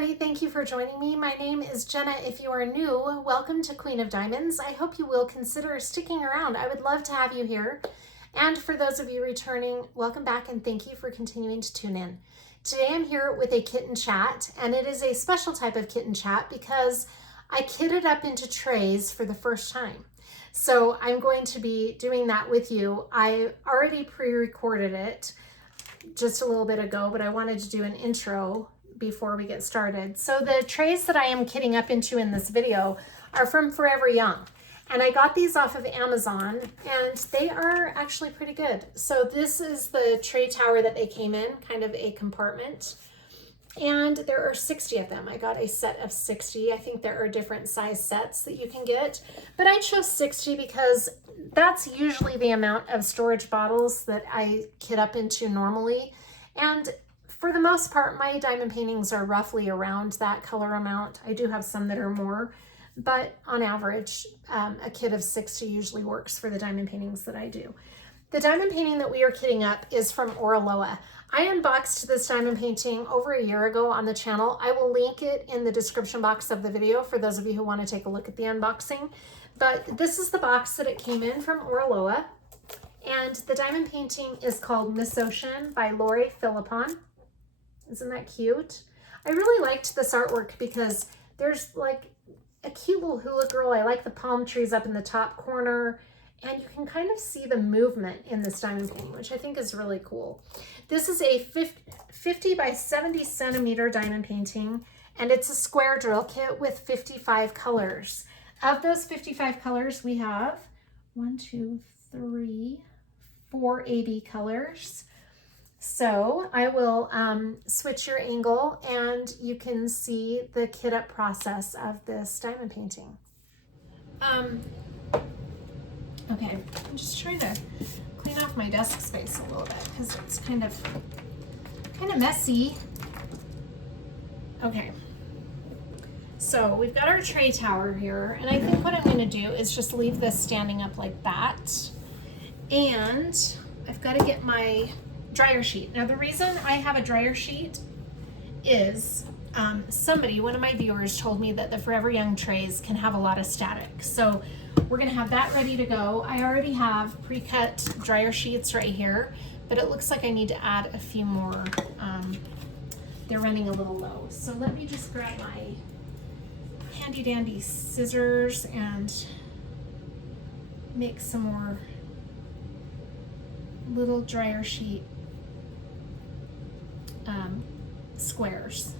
everybody, thank you for joining me. My name is Jenna. If you are new, welcome to Queen of Diamonds. I hope you will consider sticking around. I would love to have you here. And for those of you returning, welcome back and thank you for continuing to tune in. Today I'm here with a kitten chat, and it is a special type of kitten chat because I kitted up into trays for the first time. So I'm going to be doing that with you. I already pre-recorded it just a little bit ago, but I wanted to do an intro before we get started. So the trays that I am kitting up into in this video are from Forever Young. And I got these off of Amazon and they are actually pretty good. So this is the tray tower that they came in, kind of a compartment. And there are 60 of them. I got a set of 60. I think there are different size sets that you can get, but I chose 60 because that's usually the amount of storage bottles that I kit up into normally. And for the most part, my diamond paintings are roughly around that color amount. I do have some that are more, but on average, a kit of 60 usually works for the diamond paintings that I do. The diamond painting that we are kitting up is from Oraloa. I unboxed this diamond painting over a year ago on the channel. I will link it in the description box of the video for those of you who want to take a look at the unboxing. But this is the box that it came in from Oraloa. And the diamond painting is called Miss Ocean by Laure Philepon. Isn't that cute? I really liked this artwork because there's like a cute little hula girl. I like the palm trees up in the top corner, and you can kind of see the movement in this diamond painting, which I think is really cool. This is a 50 by 70 centimeter diamond painting, and it's a square drill kit with 55 colors. Of those 55 colors, we have 4 AB colors. So I will switch your angle and you can see the kit up process of this diamond painting. Okay, I'm just trying to clean off my desk space a little bit because it's kind of messy. Okay, so we've got our tray tower here, and I think what I'm going to do is just leave this standing up like that, and I've got to get my dryer sheet. Now the reason I have a dryer sheet is one of my viewers told me that the Forever Young trays can have a lot of static. So we're gonna have that ready to go. I already have pre-cut dryer sheets right here, but it looks like I need to add a few more. They're running a little low. So let me just grab my handy dandy scissors and make some more little dryer sheet squares.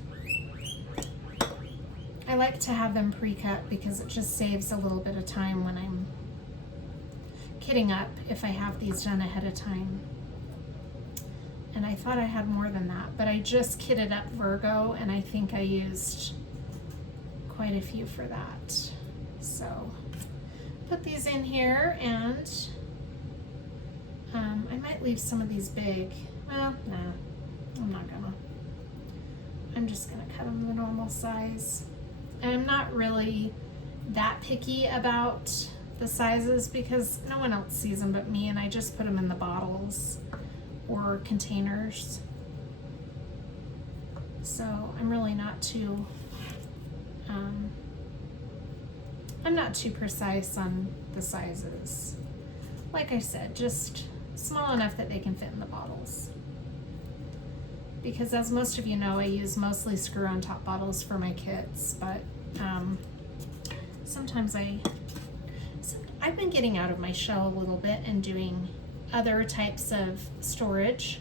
I like to have them pre-cut because it just saves a little bit of time when I'm kitting up if I have these done ahead of time. And I thought I had more than that, but I just kitted up Virgo and I think I used quite a few for that. So put these in here, and I might leave some of these big. Well, no, I'm not gonna. I'm just gonna cut them the normal size. And I'm not really that picky about the sizes because no one else sees them but me, and I just put them in the bottles or containers. So I'm really not too, I'm not too precise on the sizes. Like I said, just small enough that they can fit in the bottles. Because as most of you know, I use mostly screw-on top bottles for my kits, but sometimes I've been getting out of my shell a little bit and doing other types of storage.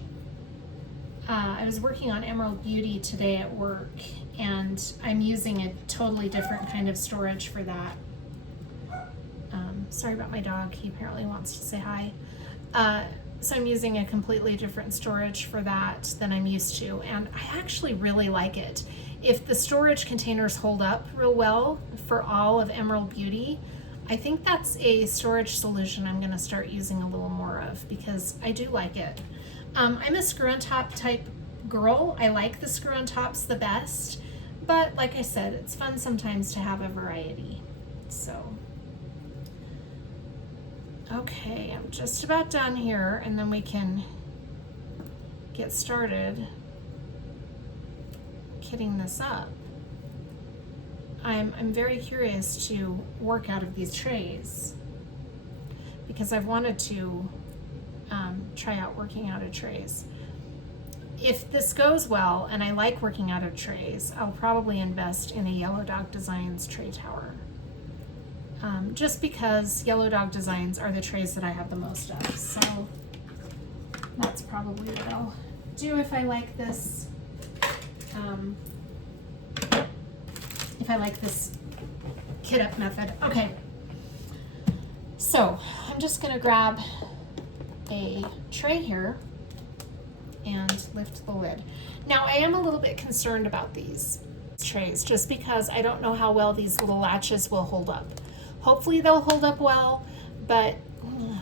I was working on Emerald Beauty today at work, and I'm using a totally different kind of storage for that. Sorry about my dog, he apparently wants to say hi. So I'm using a completely different storage for that than I'm used to, and I actually really like it. If the storage containers hold up real well for all of Emerald Beauty, I think that's a storage solution I'm going to start using a little more of because I do like it. I'm a screw-on-top type girl. I like the screw-on-tops the best, but like I said, it's fun sometimes to have a variety. So okay, I'm just about done here, and then we can get started kitting this up. I'm very curious to work out of these trays because I've wanted to try out working out of trays. If this goes well and I like working out of trays, I'll probably invest in a Yellow Dog Designs tray tower. Just because Yellow Dog Designs are the trays that I have the most of. So that's probably what I'll do if I like this. If I like this kit up method. Okay. So I'm just gonna grab a tray here and lift the lid. Now I am a little bit concerned about these trays just because I don't know how well these little latches will hold up. Hopefully they'll hold up well, but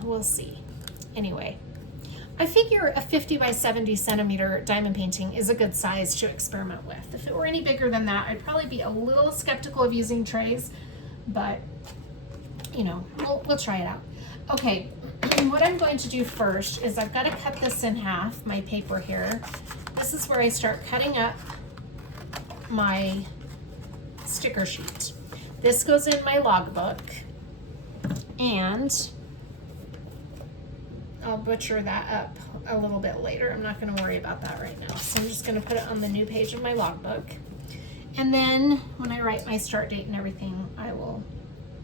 we'll see. Anyway, I figure a 50 by 70 centimeter diamond painting is a good size to experiment with. If it were any bigger than that, I'd probably be a little skeptical of using trays, but you know, we'll try it out. Okay, what I'm going to do first is I've got to cut this in half, my paper here. This is where I start cutting up my sticker sheet. This goes in my logbook, and I'll butcher that up a little bit later. I'm not going to worry about that right now. So I'm just going to put it on the new page of my logbook. And then when I write my start date and everything, I will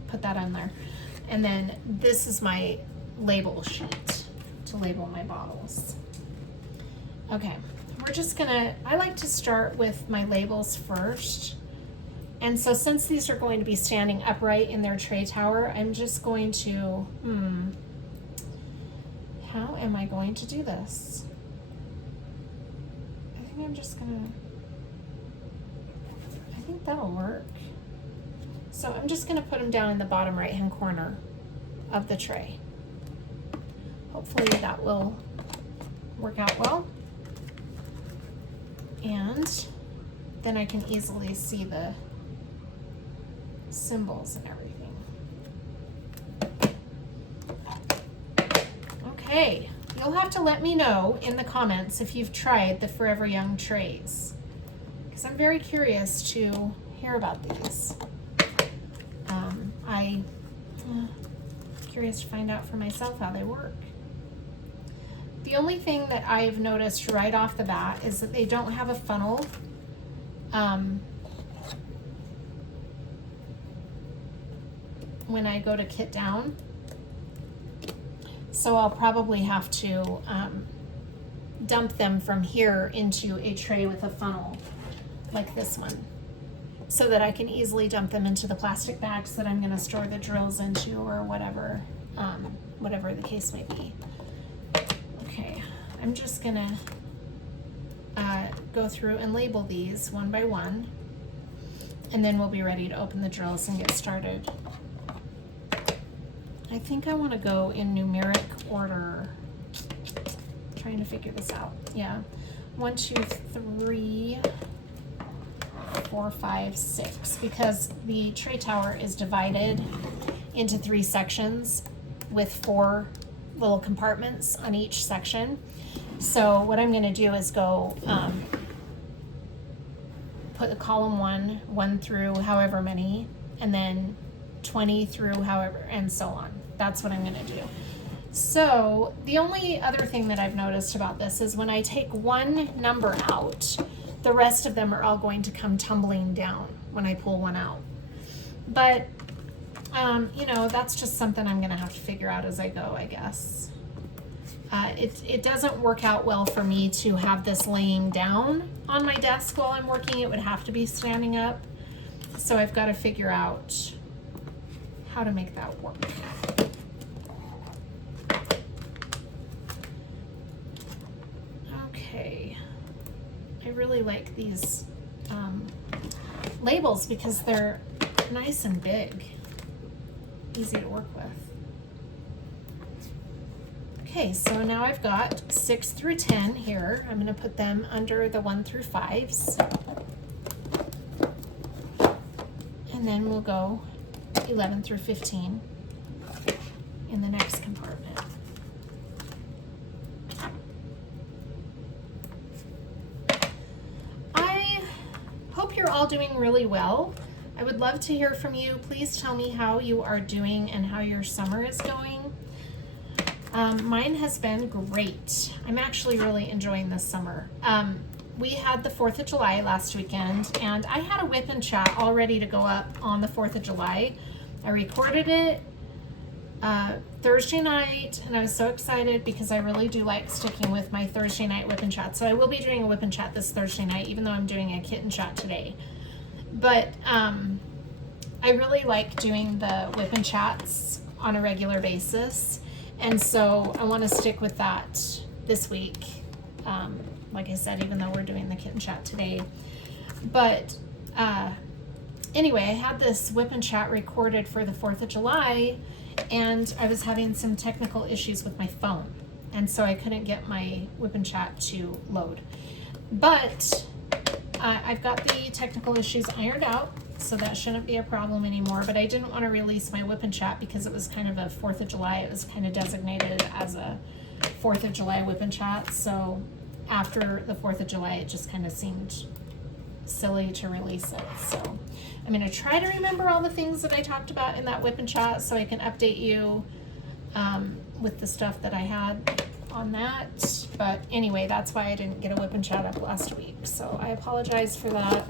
put that on there. And then this is my label sheet to label my bottles. Okay, we're just gonna, I like to start with my labels first. And so since these are going to be standing upright in their tray tower, I'm just going to, how am I going to do this? I think I'm just gonna, I think that'll work. So I'm just gonna put them down in the bottom right-hand corner of the tray. Hopefully that will work out well. And then I can easily see the symbols and everything. Okay, you'll have to let me know in the comments if you've tried the Forever Young trays, because I'm very curious to hear about these. I'm curious to find out for myself how they work. The only thing that I've noticed right off the bat is that they don't have a funnel. When I go to kit down. So I'll probably have to dump them from here into a tray with a funnel like this one, so that I can easily dump them into the plastic bags that I'm going to store the drills into, or whatever, whatever the case may be. Okay, I'm just going to go through and label these one by one, and then we'll be ready to open the drills and get started. I think I want to go in numeric order. Trying to figure this out. Yeah, 1, 2, 3, 4, 5, 6, because the tray tower is divided into 3 sections with 4 little compartments on each section. So what I'm going to do is go put the column 1 through however many, and then 20 through however, and so on. That's what I'm going to do. So the only other thing that I've noticed about this is when I take one number out, the rest of them are all going to come tumbling down when I pull one out. But, you know, that's just something I'm going to have to figure out as I go, I guess. It doesn't work out well for me to have this laying down on my desk while I'm working. It would have to be standing up. So I've got to figure out how to make that work. Okay, I really like these labels because they're nice and big, easy to work with. Okay, so now I've got 6 through 10 here. I'm going to put them under the 1 through 5s. And then we'll go 11 through 15 in the next compartment. I hope you're all doing really well. I would love to hear from you. Please tell me how you are doing and how your summer is going. Mine has been great. I'm actually really enjoying this summer. We had the 4th of July last weekend, and I had a whip and chat all ready to go up on the 4th of July. I recorded it Thursday night, and I was so excited because I really do like sticking with my Thursday night whip and chat. So I will be doing a whip and chat this Thursday night, even though I'm doing a kitten chat today. But I really like doing the whip and chats on a regular basis, and so I want to stick with that this week. Like I said, even though we're doing the kitten chat today. But anyway, I had this whip and chat recorded for the 4th of July, and I was having some technical issues with my phone, and so I couldn't get my whip and chat to load. But I've got the technical issues ironed out, so that shouldn't be a problem anymore. But I didn't want to release my whip and chat because it was kind of a 4th of July. It was kind of designated as a 4th of July whip and chat. So after the 4th of July, it just kind of seemed silly to release it. So I'm going to try to remember all the things that I talked about in that whip and chat so I can update you with the stuff that I had on that. But anyway, that's why I didn't get a whip and chat up last week. So I apologize for that.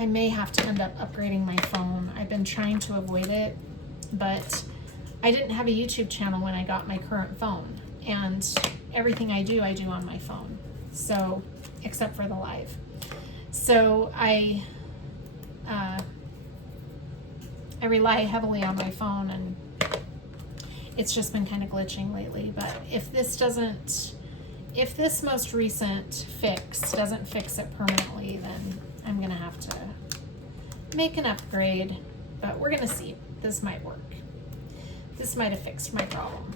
I may have to end up upgrading my phone. I've been trying to avoid it, but I didn't have a YouTube channel when I got my current phone, and everything I do on my phone. So, except for the live. So I rely heavily on my phone, and it's just been kind of glitching lately. But if this most recent fix doesn't fix it permanently, then I'm gonna have to make an upgrade, but we're gonna see. This might work. This might have fixed my problem.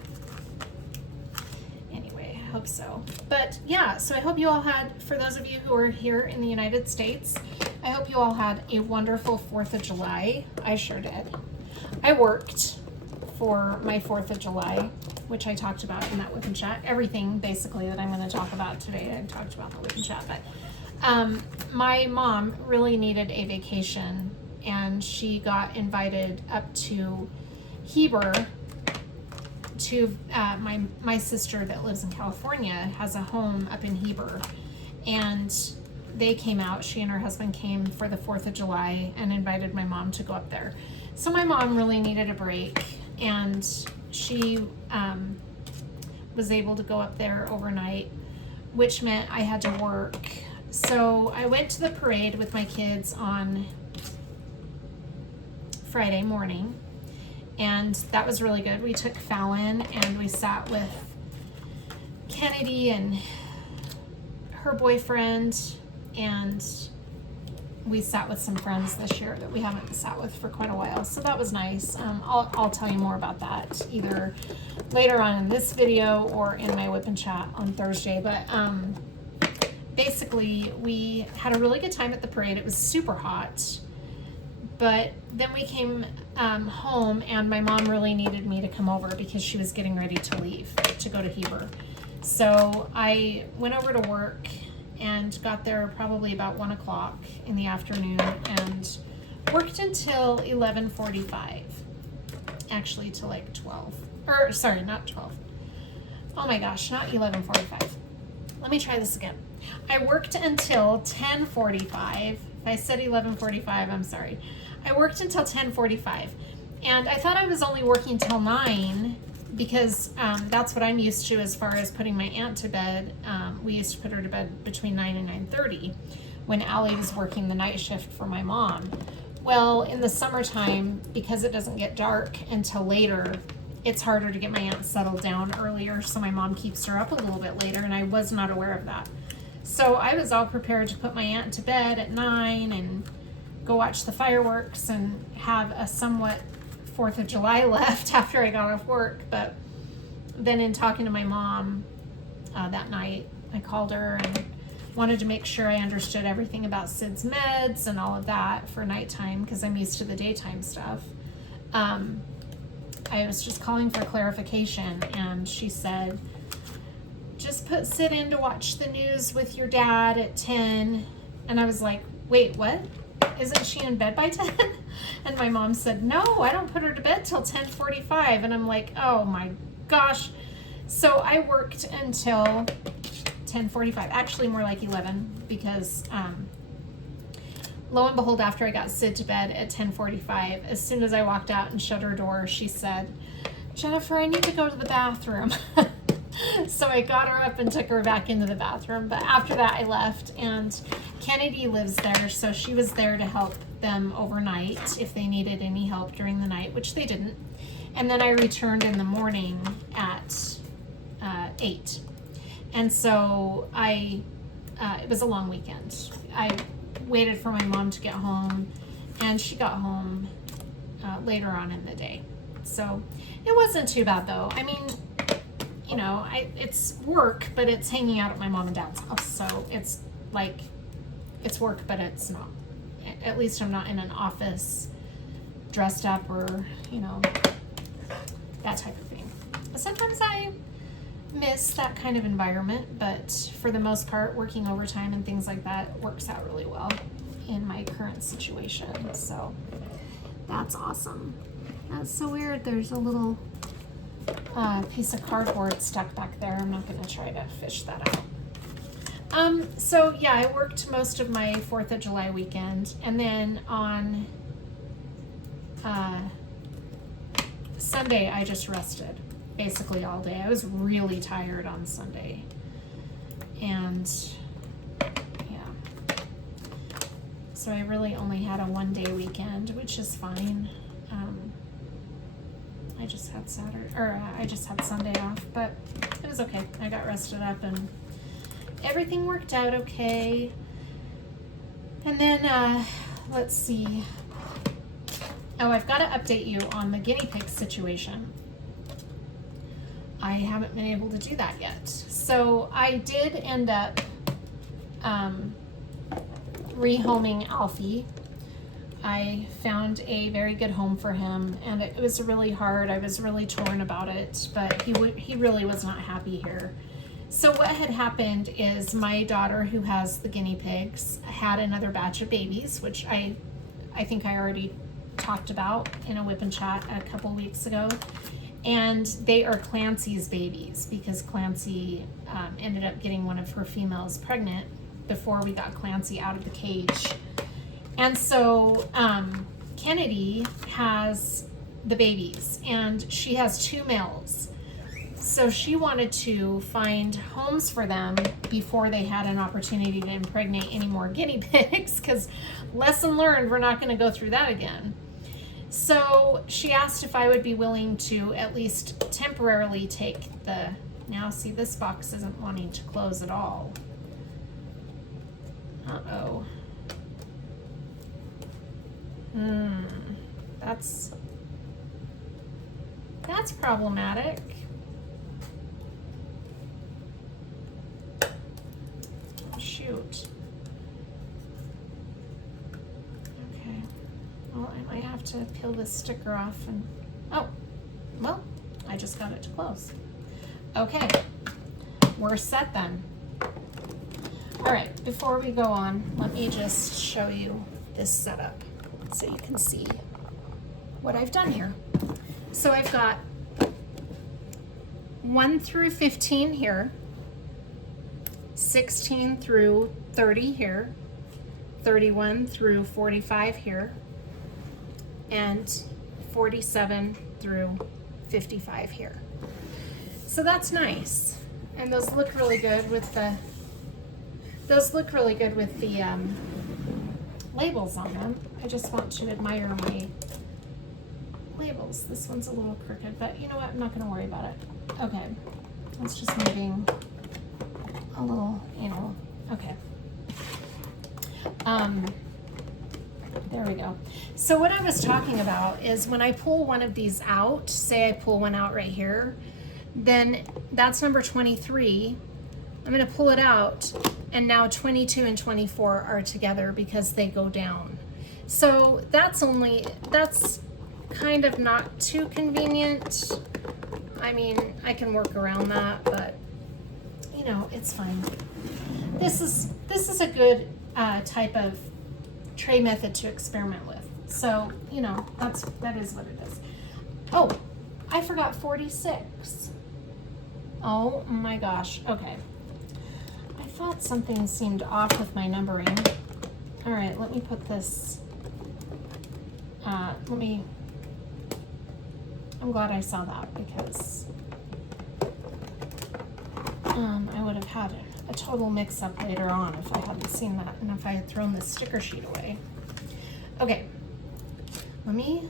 Anyway, I hope so. But yeah, so I hope you all had, for those of you who are here in the United States, I hope you all had a wonderful 4th of July. I sure did. I worked for my 4th of July, which I talked about in that whip and chat. Everything basically that I'm going to talk about today, I talked about in the whip and chat. But my mom really needed a vacation, and she got invited up to Heber to my sister that lives in California has a home up in Heber, and they came out. She and her husband came for the 4th of July and invited my mom to go up there. So my mom really needed a break, and she was able to go up there overnight, which meant I had to work. So I went to the parade with my kids on Friday morning, and that was really good. We took Fallon, and we sat with Kennedy and her boyfriend, and we sat with some friends this year that we haven't sat with for quite a while, so that was nice. I'll tell you more about that either later on in this video or in my whip and chat on Thursday. But basically, we had a really good time at the parade. It was super hot, but then we came home, and my mom really needed me to come over because she was getting ready to leave to go to Heber. So I went over to work and got there probably about 1 o'clock in the afternoon and worked until 11:45. Actually, to like 12. Or, sorry, not 12. Oh my gosh, not 11:45. Let me try this again. I worked until 10:45. If I said 11:45, I'm sorry. I worked until 10:45. And I thought I was only working till 9 because that's what I'm used to as far as putting my aunt to bed. We used to put her to bed between 9 and 9:30 when Allie was working the night shift for my mom. Well, in the summertime, because it doesn't get dark until later, it's harder to get my aunt settled down earlier, so my mom keeps her up a little bit later, and I was not aware of that. So I was all prepared to put my aunt to bed at 9 and go watch the fireworks and have a somewhat 4th of July left after I got off work. But then in talking to my mom that night, I called her and wanted to make sure I understood everything about Sid's meds and all of that for nighttime because I'm used to the daytime stuff. I was just calling for clarification, and she said, just put Sid in to watch the news with your dad at 10. And I was like, wait, what? isn't she in bed by 10? And my mom said, no, I don't put her to bed till 10:45. And I'm like, oh my gosh. So I worked until 10:45, actually more like 11, because lo and behold, after I got Sid to bed at 10:45, as soon as I walked out and shut her door, she said, Jennifer, I need to go to the bathroom. So I got her up and took her back into the bathroom. But after that, I left, and Kennedy lives there, so she was there to help them overnight if they needed any help during the night, which they didn't. And then I returned in the morning at 8. And so it was a long weekend. I waited for my mom to get home, and she got home later on in the day. So it wasn't too bad though. I mean, you know, it's work, but it's hanging out at my mom and dad's house. So it's like, it's work, but it's not. At least I'm not in an office dressed up or, you know, that type of thing. Sometimes I miss that kind of environment, but for the most part, working overtime and things like that works out really well in my current situation. So that's awesome. That's so weird. There's a little piece of cardboard stuck back there. I'm not going to try to fish that out. So yeah, I worked most of my 4th of July weekend, and then on Sunday I just rested basically all day. I was really tired on Sunday, and yeah, so I really only had a 1-day weekend, which is fine. I just had I just had Sunday off, but it was okay. I got rested up and everything worked out okay. And then let's see. Oh, I've got to update you on the guinea pig situation. I haven't been able to do that yet. So I did end up rehoming Alfie. I found a very good home for him, and it was really hard. I was really torn about it, but he really was not happy here. So what had happened is my daughter, who has the guinea pigs, had another batch of babies, which I think I already talked about in a whip and chat a couple weeks ago. And they are Clancy's babies, because Clancy ended up getting one of her females pregnant before we got Clancy out of the cage. And so Kennedy has the babies, and she has 2 males. So she wanted to find homes for them before they had an opportunity to impregnate any more guinea pigs, because lesson learned, we're not going to go through that again. So she asked if I would be willing to at least temporarily take the, now see, this box isn't wanting to close at all. Uh-oh. That's problematic. Shoot. Okay. Well, I might have to peel this sticker off and, oh, well, I just got it to close. Okay, we're set then. All right, before we go on, let me just show you this setup so you can see what I've done here. So I've got 1 through 15 here, 16 through 30 here, 31 through 45 here, and 47 through 55 here. So that's nice. And those look really good with the labels on them. I just want to admire my labels. This one's a little crooked, but you know what? I'm not going to worry about it. Okay, it's just moving a little, you know, okay. There we go. So what I was talking about is when I pull one of these out, say I pull one out right here, then that's number 23. I'm going to pull it out, and now 22 and 24 are together because they go down. So that's kind of not too convenient. I mean, I can work around that, but you know, it's fine. This is a good type of tray method to experiment with. So, you know, that is what it is. Oh, I forgot 46. Oh my gosh, okay. I thought something seemed off with my numbering. All right, let me put this, I'm glad I saw that because I would have had a total mix-up later on if I hadn't seen that and if I had thrown this sticker sheet away. Okay, let me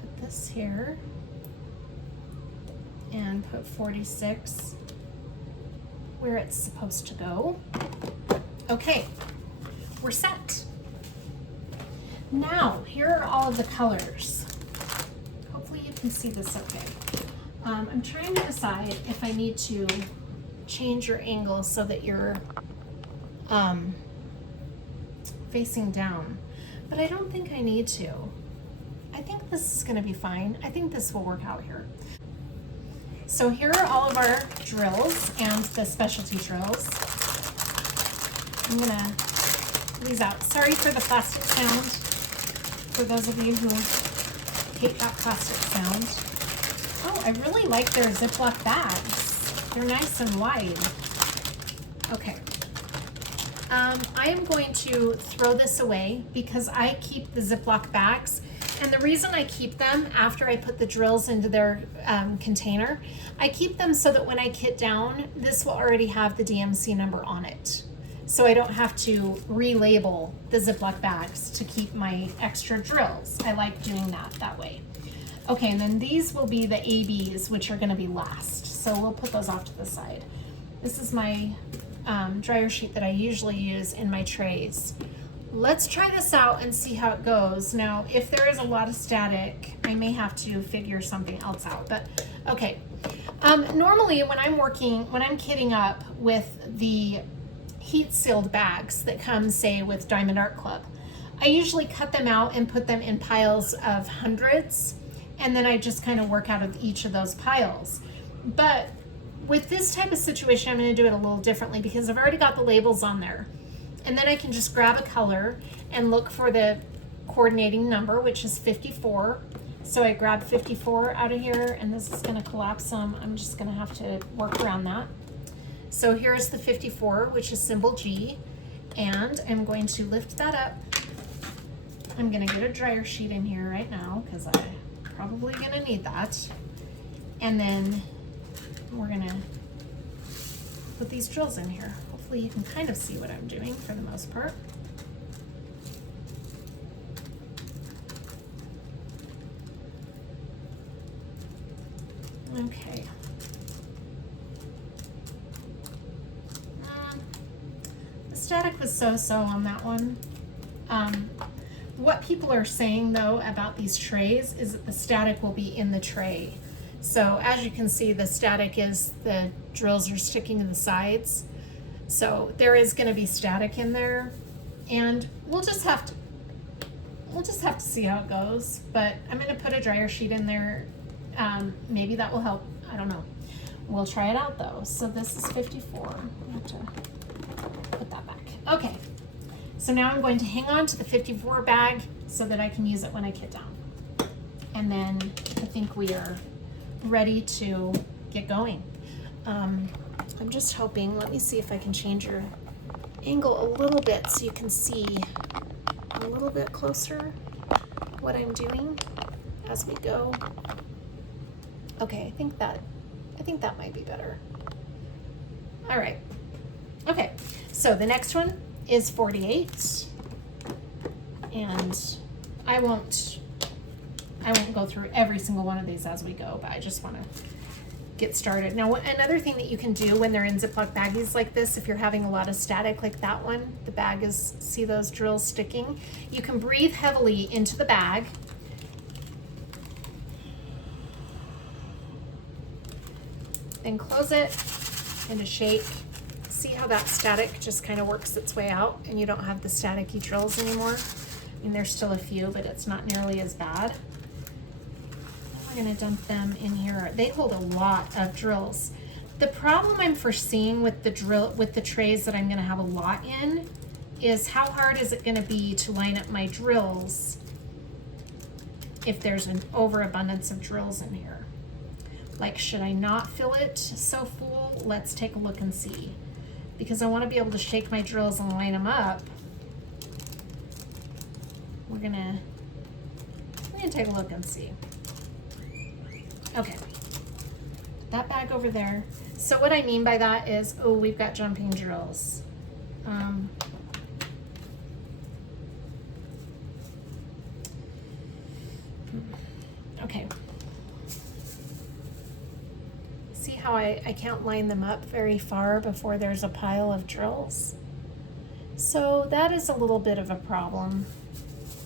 put this here and put 46 where it's supposed to go. Okay, we're set. Now, here are all of the colors. Hopefully you can see this okay. I'm trying to decide if I need to change your angle so that you're facing down, but I don't think I need to. I think this is gonna be fine. I think this will work out here. So here are all of our drills and the specialty drills. I'm gonna pull these out. Sorry for the plastic sound, for those of you who hate that plastic sound. Oh, I really like their Ziploc bags. They're nice and wide. Okay. I am going to throw this away because I keep the Ziploc bags. And the reason I keep them after I put the drills into their container, I keep them so that when I kit down, this will already have the DMC number on it. So I don't have to relabel the Ziploc bags to keep my extra drills. I like doing that way. Okay, and then these will be the ABs, which are gonna be last. So we'll put those off to the side. This is my dryer sheet that I usually use in my trays. Let's try this out and see how it goes. Now, if there is a lot of static, I may have to figure something else out, but okay. Normally when I'm kitting up with the heat sealed bags that come, say, with Diamond Art Club, I usually cut them out and put them in piles of hundreds, and then I just kind of work out of each of those piles. But with this type of situation, I'm going to do it a little differently because I've already got the labels on there. And then I can just grab a color and look for the coordinating number, which is 54. So I grab 54 out of here, and this is going to collapse some. I'm just going to have to work around that. So here's the 54, which is symbol G, and I'm going to lift that up. I'm going to get a dryer sheet in here right now because I'm probably going to need that. And then we're going to put these drills in here. Hopefully you can kind of see what I'm doing for the most part. Okay. The static was so-so on that one. What people are saying though about these trays is that the static will be in the tray. So as you can see, the static is the drills are sticking to the sides. So there is going to be static in there, and we'll just have to see how it goes. But I'm going to put a dryer sheet in there. Maybe that will help. I don't know. We'll try it out though. So this is 54. I have to put that back. Okay. So now I'm going to hang on to the 54 bag so that I can use it when I kit down. And then I think we are ready to get going. I'm just hoping, let me see if I can change your angle a little bit so you can see a little bit closer what I'm doing as we go. Okay, I think that might be better. All right. Okay, so the next one is 48, and I won't go through every single one of these as we go, but I just want to get started. Now, another thing that you can do when they're in Ziploc baggies like this, if you're having a lot of static like that one, the bag is, see those drills sticking? You can breathe heavily into the bag. Then close it in a shake. See how that static just kind of works its way out and you don't have the staticky drills anymore? I mean, there's still a few, but it's not nearly as bad. I'm going to dump them in here. They hold a lot of drills. The problem I'm foreseeing with the trays that I'm going to have a lot in is how hard is it going to be to line up my drills if there's an overabundance of drills in here? Like, should I not fill it so full? Let's take a look and see. Because I want to be able to shake my drills and line them up. We're gonna take a look and see. Okay, that bag over there. So what I mean by that is, oh, we've got jumping drills. Okay. See how I can't line them up very far before there's a pile of drills? So that is a little bit of a problem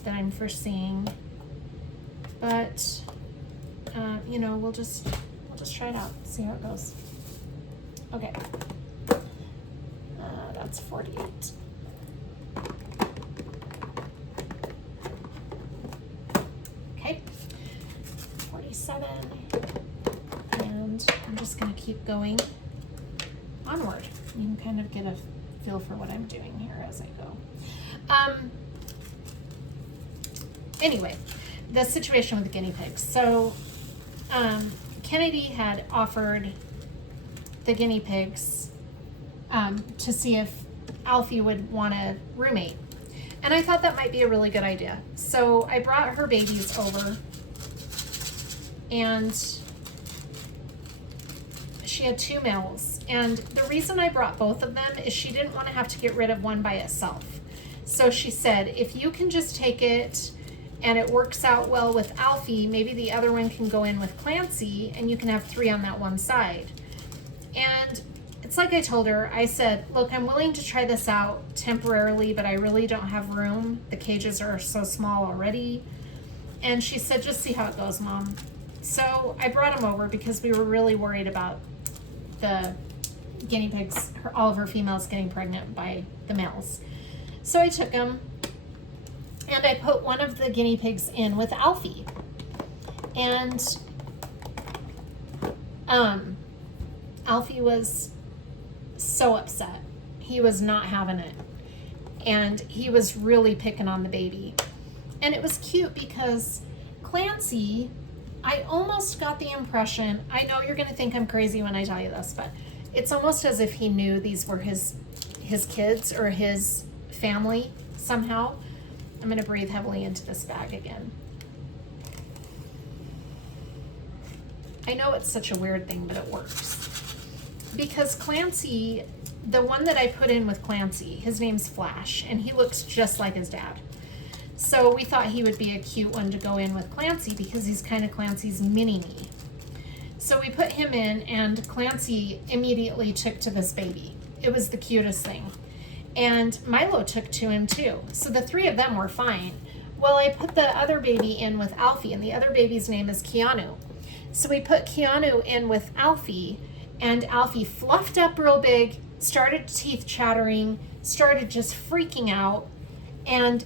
that I'm foreseeing. But, you know, we'll just try it out, see how it goes. Okay. That's 48. Okay. 47. And I'm just going to keep going onward. You can kind of get a feel for what I'm doing here as I go. Anyway, the situation with the guinea pigs. So Kennedy had offered the guinea pigs to see if Alfie would want a roommate. And I thought that might be a really good idea. So I brought her babies over, and she had 2 males. And the reason I brought both of them is she didn't want to have to get rid of one by itself. So she said, if you can just take it and it works out well with Alfie, maybe the other one can go in with Clancy and you can have 3 on that one side. And it's like I told her, I said, look, I'm willing to try this out temporarily, but I really don't have room. The cages are so small already. And she said, just see how it goes, Mom. So I brought them over because we were really worried about the guinea pigs, all of her females getting pregnant by the males. So I took them and I put one of the guinea pigs in with Alfie. And Alfie was so upset. He was not having it. And he was really picking on the baby. And it was cute because Clancy, I almost got the impression, I know you're gonna think I'm crazy when I tell you this, but it's almost as if he knew these were his kids or his family somehow. I'm gonna breathe heavily into this bag again. I know it's such a weird thing, but it works. Because Clancy, the one that I put in with Clancy, his name's Flash, and he looks just like his dad. So we thought he would be a cute one to go in with Clancy because he's kind of Clancy's mini-me. So we put him in, and Clancy immediately took to this baby. It was the cutest thing. And Milo took to him too. So the 3 of them were fine. Well, I put the other baby in with Alfie, and the other baby's name is Keanu. So we put Keanu in with Alfie, and Alfie fluffed up real big, started teeth chattering, started just freaking out, and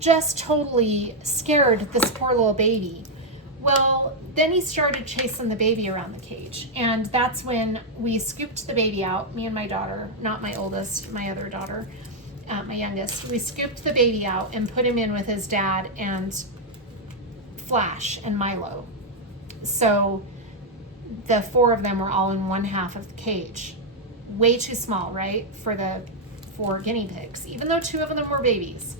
just totally scared this poor little baby. Well, then he started chasing the baby around the cage, and that's when we scooped the baby out, me and my daughter, not my oldest, my other daughter, my youngest. We scooped the baby out and put him in with his dad and Flash and Milo. So the 4 of them were all in one half of the cage. Way too small, right, for the 4 guinea pigs, even though 2 of them were babies.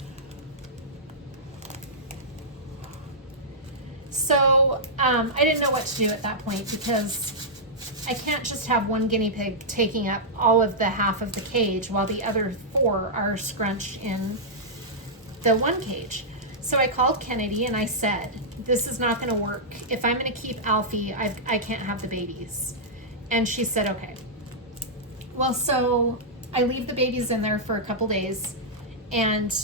So I didn't know what to do at that point because I can't just have one guinea pig taking up all of the half of the cage while the other 4 are scrunched in the one cage. So I called Kennedy and I said, this is not going to work. If I'm going to keep Alfie, I can't have the babies. And she said, okay. Well, so I leave the babies in there for a couple days, and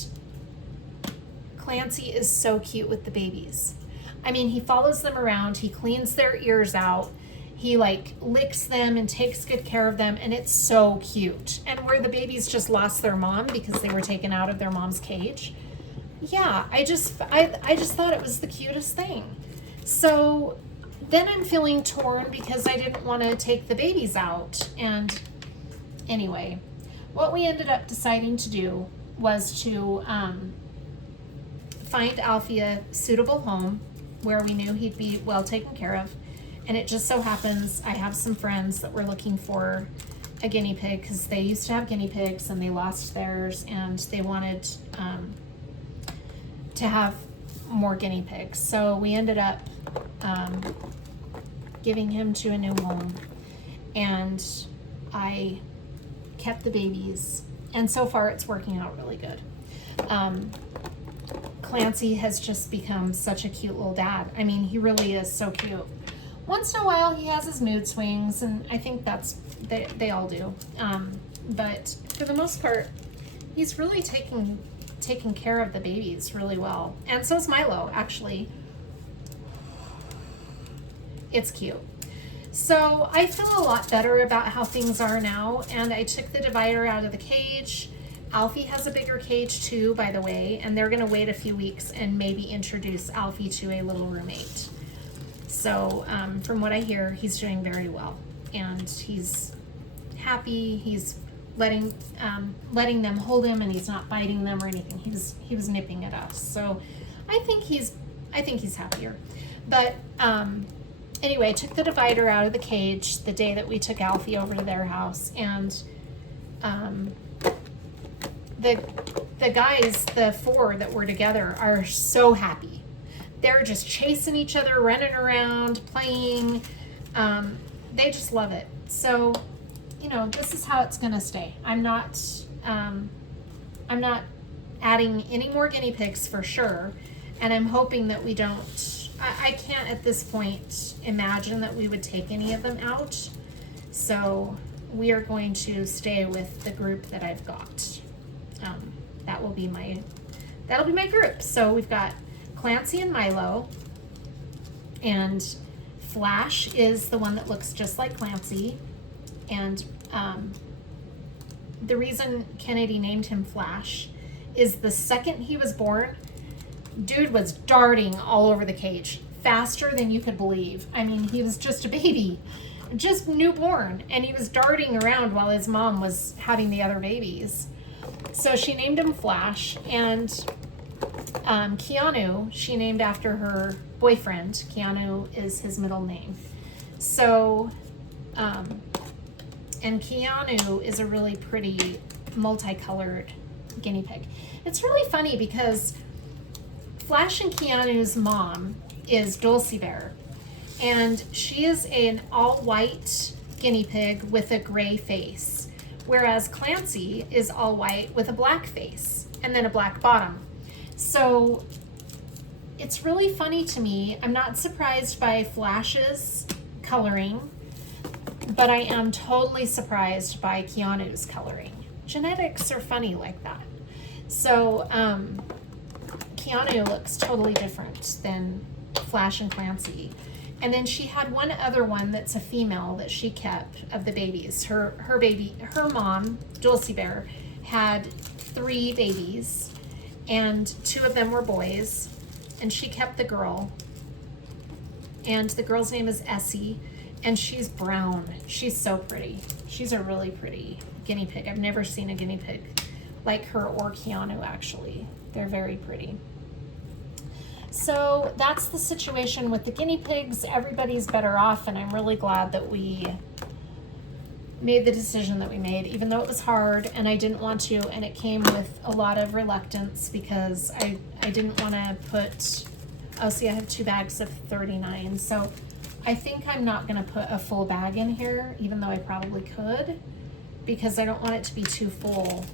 Clancy is so cute with the babies. I mean, he follows them around, he cleans their ears out, he like licks them and takes good care of them, and it's so cute. And where the babies just lost their mom because they were taken out of their mom's cage. Yeah, I just thought it was the cutest thing. So then I'm feeling torn because I didn't want to take the babies out. And anyway, what we ended up deciding to do was to find Alfie a suitable home where we knew he'd be well taken care of. And it just so happens I have some friends that were looking for a guinea pig because they used to have guinea pigs and they lost theirs, and they wanted to have more guinea pigs. So we ended up giving him to a new home, and I kept the babies, and so far it's working out really good. Clancy has just become such a cute little dad. I mean, he really is so cute. Once in a while he has his mood swings, and I think that's, they all do. But for the most part, he's really taking care of the babies really well. And so is Milo, actually. It's cute. So I feel a lot better about how things are now, and I took the divider out of the cage. Alfie has a bigger cage too, by the way, and they're gonna wait a few weeks and maybe introduce Alfie to a little roommate. So from what I hear, he's doing very well, and he's happy. He's letting them hold him, and he's not biting them or anything. He was nipping at us. So I think he's happier. But anyway, I took the divider out of the cage the day that we took Alfie over to their house, and the guys, the four that were together, are so happy. They're just chasing each other, running around, playing. They just love it. So, you know, this is how it's gonna stay. I'm not adding any more guinea pigs for sure, and I'm hoping that we don't. I can't at this point imagine that we would take any of them out. So we are going to stay with the group that I've got. That'll be my group. So we've got Clancy and Milo, and Flash is the one that looks just like Clancy. And the reason Kennedy named him Flash is the second he was born, dude was darting all over the cage faster than you could believe. I mean, he was just a baby, just newborn, and he was darting around while his mom was having the other babies. So she named him Flash. And Keanu, she named after her boyfriend. Keanu is his middle name. So, and Keanu is a really pretty multicolored guinea pig. It's really funny because Flash and Keanu's mom is Dulcie Bear, and she is an all-white guinea pig with a gray face, whereas Clancy is all white with a black face and then a black bottom. So it's really funny to me. I'm not surprised by Flash's coloring, but I am totally surprised by Keanu's coloring. Genetics are funny like that. So Keanu looks totally different than Flash and Clancy. And then she had one other one that's a female that she kept of the babies. Her mom, Dulcie Bear, had 3 babies, and 2 of them were boys, and she kept the girl. And the girl's name is Essie, and she's brown. She's so pretty. She's a really pretty guinea pig. I've never seen a guinea pig like her or Keanu, actually. They're very pretty. So that's the situation with the guinea pigs. Everybody's better off, and I'm really glad that we made the decision that we made, even though it was hard and I didn't want to, and it came with a lot of reluctance because I didn't want to put, oh, see, I have 2 bags of 39. So I think I'm not going to put a full bag in here, even though I probably could, because I don't want it to be too full.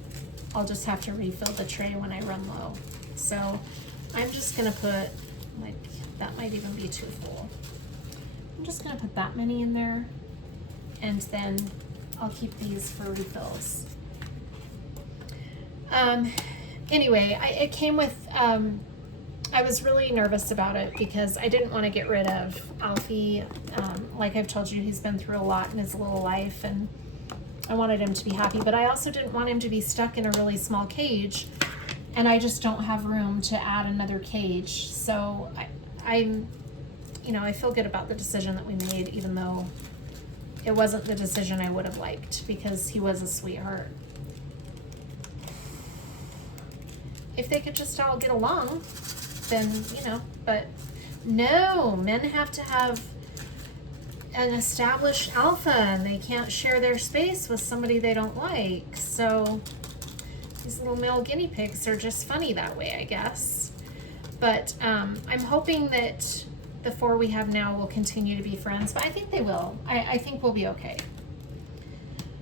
I'll just have to refill the tray when I run low. So I'm just going to put, like, that might even be too full. I'm just going to put that many in there, and then I'll keep these for refills. Anyway, it came with, I was really nervous about it because I didn't want to get rid of Alfie. Like I've told you, he's been through a lot in his little life, and I wanted him to be happy, but I also didn't want him to be stuck in a really small cage, and I just don't have room to add another cage. So I'm, you know, I feel good about the decision that we made, even though it wasn't the decision I would have liked, because he was a sweetheart. if they could just all get along, then, you know, but no, men have to have an established alpha, and they can't share their space with somebody they don't like. So these little male guinea pigs are just funny that way, I guess. But I'm hoping that the 4 we have now will continue to be friends, but I think they will. I think we'll be okay.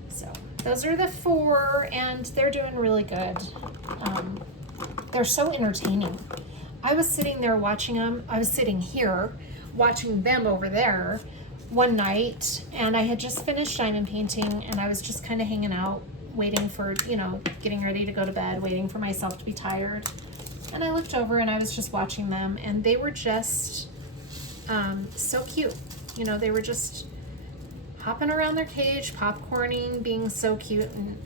So those are the 4, and they're doing really good. They're so entertaining. I was sitting there watching them. I was sitting here watching them over there one night, and I had just finished diamond painting, and I was just kind of hanging out, waiting for, you know, getting ready to go to bed, waiting for myself to be tired. And I looked over and I was just watching them, and they were just so cute. You know, they were just hopping around their cage, popcorning, being so cute, and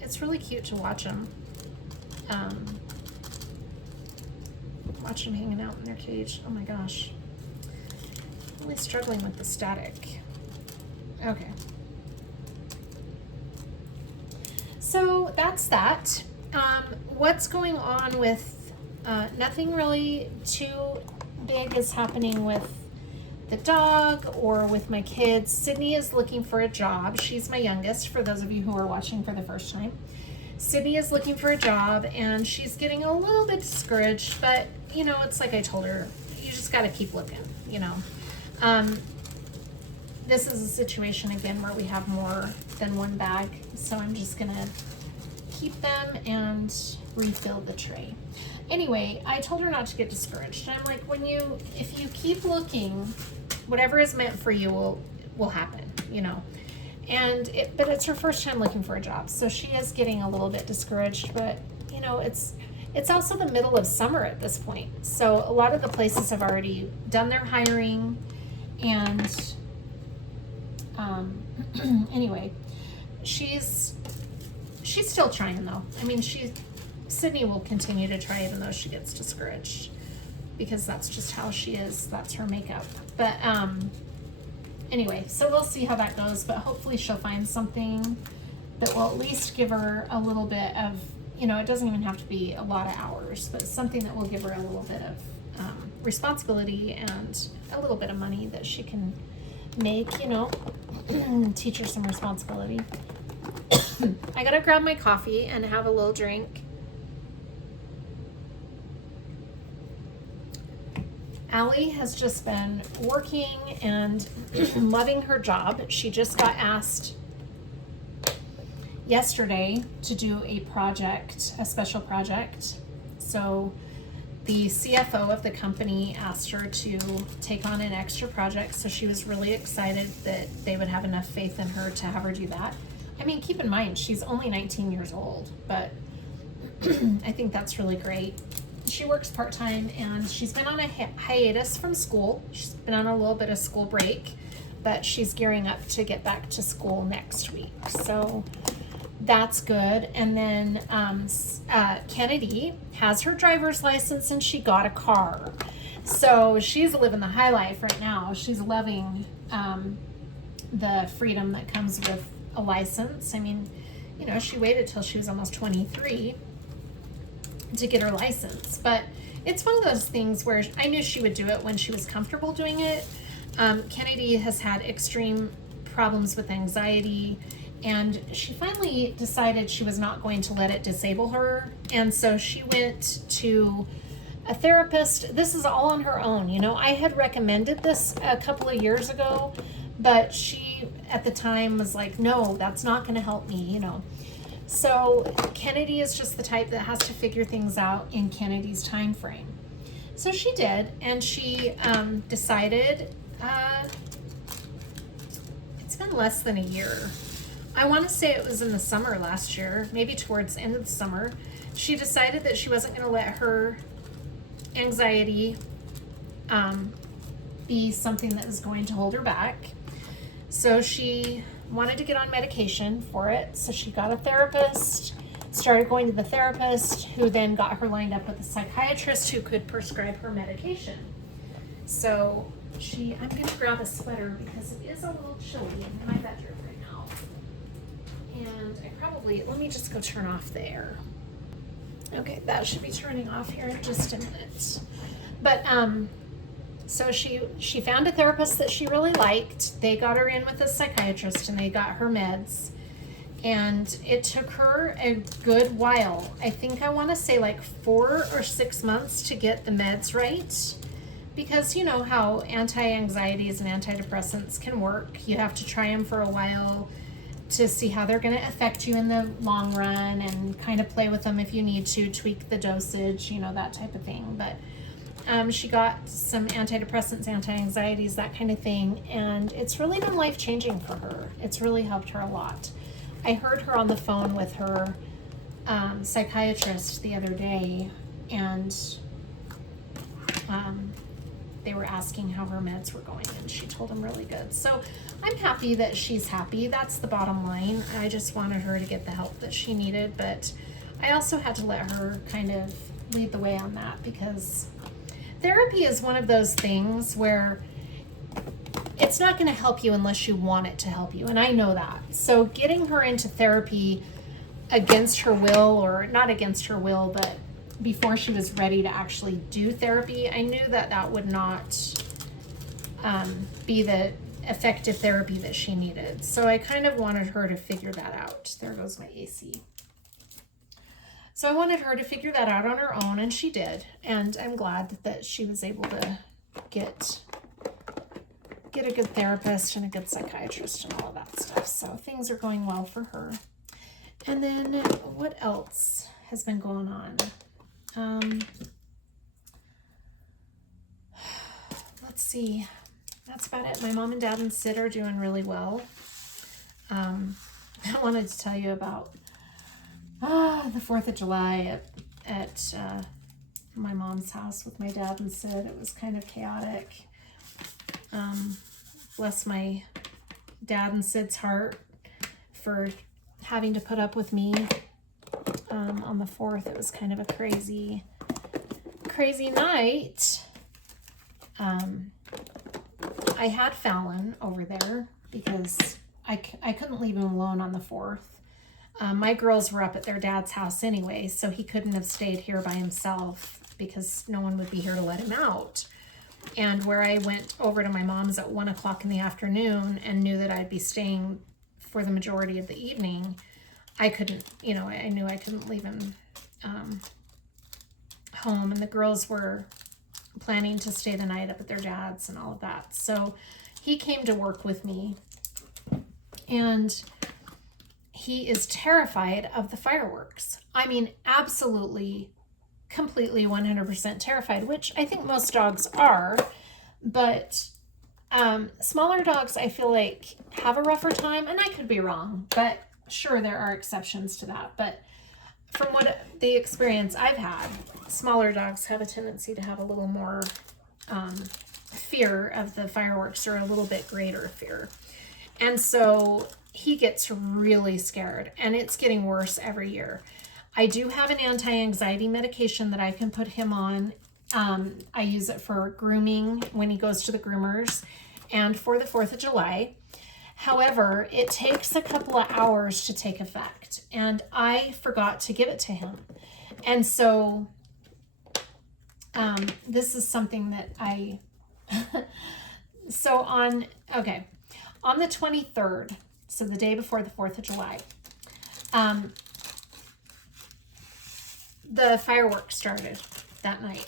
it's really cute to watch them. Watch them hanging out in their cage. Oh my gosh. Really struggling with the static. Okay. So that's that. What's going on with, nothing really too big is happening with the dog or with my kids. Sydney is looking for a job. She's my youngest, for those of you who are watching for the first time. Sydney is looking for a job, and she's getting a little bit discouraged, but you know, it's like I told her, you just got to keep looking, you know. This is a situation again where we have more than one bag, so I'm just gonna keep them and refill the tray. Anyway, I told her not to get discouraged. I'm like, if you keep looking, whatever is meant for you will happen, you know. But it's her first time looking for a job, so she is getting a little bit discouraged. But you know, it's also the middle of summer at this point, so a lot of the places have already done their hiring, and anyway, she's still trying though. I mean, Sydney will continue to try even though she gets discouraged, because that's just how she is. That's her makeup. But anyway, so we'll see how that goes, but hopefully she'll find something that will at least give her a little bit of, you know, it doesn't even have to be a lot of hours, but something that will give her a little bit of responsibility and a little bit of money that she can make, you know, teach her some responsibility. I gotta grab my coffee and have a little drink. Allie has just been working and loving her job. She just got asked yesterday to do a project, a special project. So the CFO of the company asked her to take on an extra project, so she was really excited that they would have enough faith in her to have her do that. I mean, keep in mind, she's only 19 years old, but I think that's really great. She works part-time, and she's been on a hiatus from school. She's been on a little bit of school break, but she's gearing up to get back to school next week. So that's good. And then Kennedy has her driver's license, and she got a car. So she's living the high life right now. She's loving the freedom that comes with a license. I mean, you know, she waited till she was almost 23 to get her license, but it's one of those things where I knew she would do it when she was comfortable doing it. Kennedy has had extreme problems with anxiety, and she finally decided she was not going to let it disable her, and so she went to a therapist. This is all on her own, you know. I had recommended this a couple of years ago, but she at the time was like, no, that's not going to help me, you know. So Kennedy is just the type that has to figure things out in Kennedy's time frame. So she did, and she decided, it's been less than a year. I want to say it was in the summer last year, maybe towards the end of the summer. She decided that she wasn't going to let her anxiety be something that was going to hold her back. So she wanted to get on medication for it. So she got a therapist, started going to the therapist, who then got her lined up with a psychiatrist who could prescribe her medication. So I'm going to grab a sweater because it is a little chilly in my bedroom right now. And let me just go turn off the air. Okay, that should be turning off here in just a minute. But so she found a therapist that she really liked. They got her in with a psychiatrist and they got her meds. And it took her a good while. I think I want to say like 4 or 6 months to get the meds right. Because you know how anti-anxieties and antidepressants can work. You have to try them for a while to see how they're going to affect you in the long run and kind of play with them if you need to, tweak the dosage, you know, that type of thing. But she got some antidepressants, anti-anxieties, that kind of thing, and it's really been life-changing for her. It's really helped her a lot. I heard her on the phone with her psychiatrist the other day, and they were asking how her meds were going, and she told them really good. So I'm happy that she's happy. That's the bottom line. I just wanted her to get the help that she needed, but I also had to let her kind of lead the way on that, because therapy is one of those things where it's not going to help you unless you want it to help you, and I know that. So getting her into therapy against her will, or not against her will, but before she was ready to actually do therapy, I knew that that would not be the effective therapy that she needed. So I kind of wanted her to figure that out. There goes my AC. So I wanted her to figure that out on her own, and she did. And I'm glad that she was able to get a good therapist and a good psychiatrist and all of that stuff. So things are going well for her. And then what else has been going on? Let's see. That's about it. My mom and dad and Sid are doing really well. I wanted to tell you about the 4th of July at my mom's house with my dad and Sid. It was kind of chaotic. Bless my dad and Sid's heart for having to put up with me on the 4th. It was kind of a crazy night. I had Fallon over there because I couldn't leave him alone on the 4th. My girls were up at their dad's house anyway, so he couldn't have stayed here by himself because no one would be here to let him out. And where I went over to my mom's at 1 o'clock in the afternoon and knew that I'd be staying for the majority of the evening, I couldn't, you know, I knew I couldn't leave him home, and the girls were planning to stay the night up at their dad's and all of that. So he came to work with me, and he is terrified of the fireworks. I mean, absolutely, completely 100% terrified, which I think most dogs are, but smaller dogs, I feel like, have a rougher time, and I could be wrong, but sure, there are exceptions to that. But from what the experience I've had, smaller dogs have a tendency to have a little more fear of the fireworks, or a little bit greater fear. And so he gets really scared, and it's getting worse every year. I do have an anti-anxiety medication that I can put him on. I use it for grooming when he goes to the groomers and for the 4th of July. However, it takes a couple of hours to take effect, and I forgot to give it to him. And so this is something that so on the 23rd, so the day before the 4th of July, the fireworks started that night.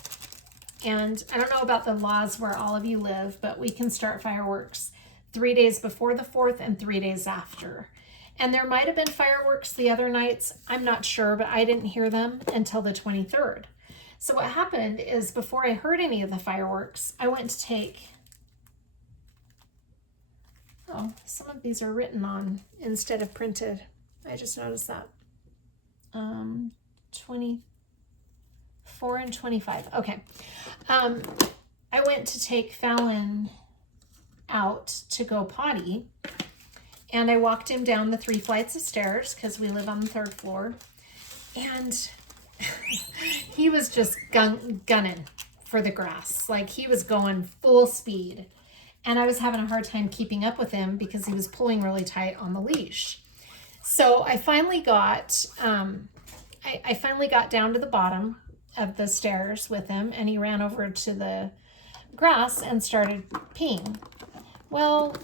And I don't know about the laws where all of you live, but we can start fireworks 3 days before the 4th and 3 days after. And there might have been fireworks the other nights. I'm not sure, but I didn't hear them until the 23rd. So what happened is, before I heard any of the fireworks, I went to take, some of these are written on instead of printed. I just noticed that. 24 and 25. Okay. I went to take Fallon out to go potty, and I walked him down the 3 flights of stairs because we live on the 3rd floor, and he was just gunning for the grass. Like, he was going full speed, and I was having a hard time keeping up with him because he was pulling really tight on the leash. So I finally got I finally got down to the bottom of the stairs with him, and he ran over to the grass and started peeing. Well,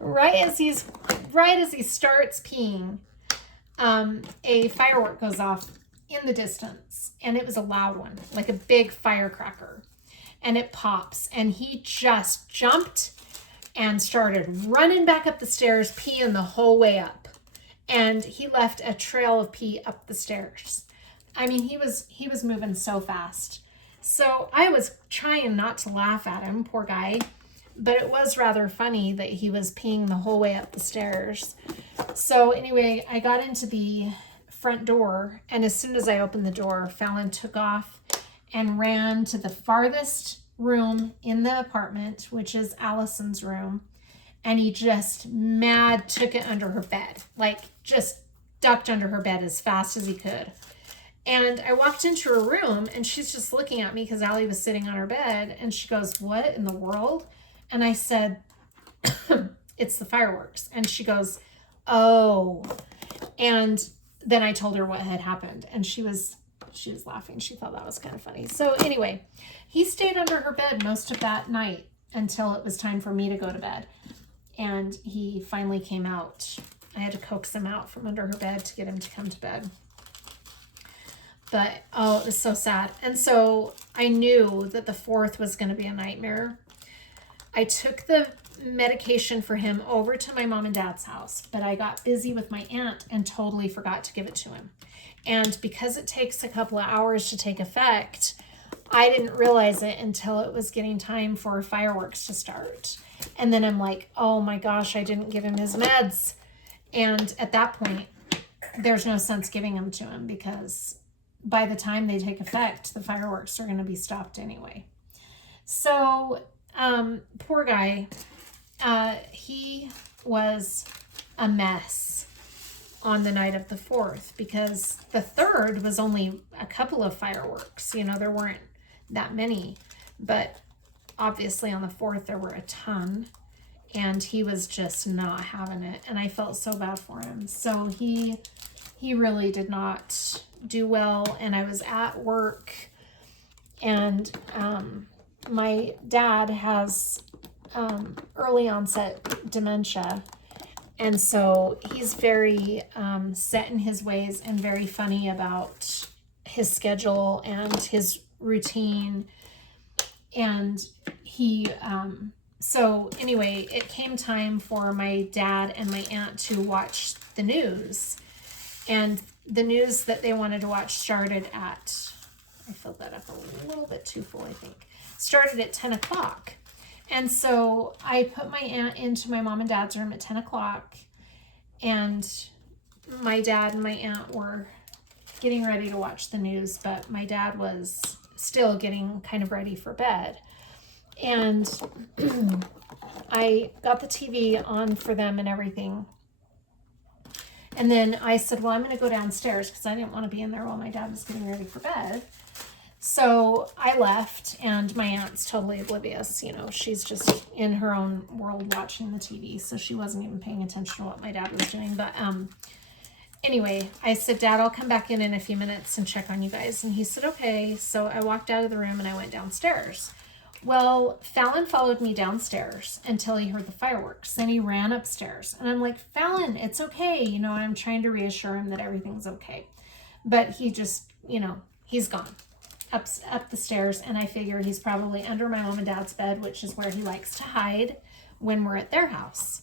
right as he starts peeing, a firework goes off in the distance, and it was a loud one, like a big firecracker, and it pops, and he just jumped and started running back up the stairs, peeing the whole way up, and he left a trail of pee up the stairs. I mean, he was moving so fast. So I was trying not to laugh at him, poor guy, but it was rather funny that he was peeing the whole way up the stairs. So anyway, I got into the front door, and as soon as I opened the door, Fallon took off and ran to the farthest room in the apartment, which is Allison's room, and he just took it under her bed, like just ducked under her bed as fast as he could. And I walked into her room, and she's just looking at me because Allie was sitting on her bed, and she goes, "What in the world?" And I said, "It's the fireworks." And she goes, "Oh." And then I told her what had happened, and she was laughing. She thought that was kind of funny. So anyway, he stayed under her bed most of that night until it was time for me to go to bed. And he finally came out. I had to coax him out from under her bed to get him to come to bed. But, oh, it was so sad. And so I knew that the 4th was going to be a nightmare. I took the medication for him over to my mom and dad's house, but I got busy with my aunt and totally forgot to give it to him. And because it takes a couple of hours to take effect, I didn't realize it until it was getting time for fireworks to start. And then I'm like, oh my gosh, I didn't give him his meds. And at that point, there's no sense giving them to him because by the time they take effect, the fireworks are going to be stopped anyway. So, poor guy, he was a mess on the night of the 4th because the 3rd was only a couple of fireworks. You know, there weren't that many, but obviously on the 4th there were a ton, and he was just not having it, and I felt so bad for him. So he really did not do well, and I was at work, and my dad has early onset dementia, and so he's very set in his ways and very funny about his schedule and his routine. And he, so anyway, it came time for my dad and my aunt to watch the news. And the news that they wanted to watch started at, I filled that up a little bit too full, I think, started at 10 o'clock. And so I put my aunt into my mom and dad's room at 10 o'clock, and my dad and my aunt were getting ready to watch the news, but my dad was still getting kind of ready for bed. And I got the TV on for them and everything. And then I said, well, I'm going to go downstairs because I didn't want to be in there while my dad was getting ready for bed. So I left, and my aunt's totally oblivious. You know, she's just in her own world watching the TV, so she wasn't even paying attention to what my dad was doing. But anyway, I said, Dad, I'll come back in a few minutes and check on you guys. And he said, okay. So I walked out of the room and I went downstairs. Well, Fallon followed me downstairs until he heard the fireworks. Then he ran upstairs. And I'm like, Fallon, it's okay. You know, I'm trying to reassure him that everything's okay. But he just, you know, he's gone up the stairs. And I figured he's probably under my mom and dad's bed, which is where he likes to hide when we're at their house.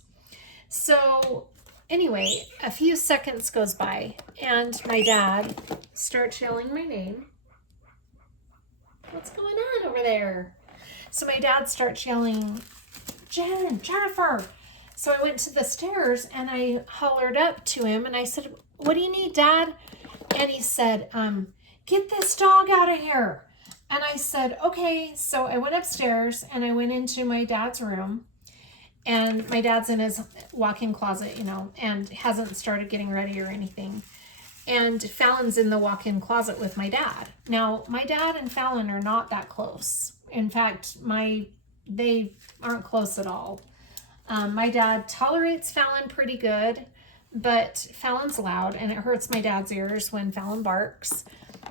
So anyway, a few seconds goes by and my dad starts yelling my name. What's going on over there? So my dad starts yelling, Jennifer. So I went to the stairs and I hollered up to him and I said, what do you need, Dad? And he said, get this dog out of here. And I said, okay. So I went upstairs and I went into my dad's room, and my dad's in his walk-in closet, you know, and hasn't started getting ready or anything. And Fallon's in the walk-in closet with my dad. Now, my dad and Fallon are not that close. In fact, they aren't close at all. My dad tolerates Fallon pretty good, but Fallon's loud and it hurts my dad's ears when Fallon barks.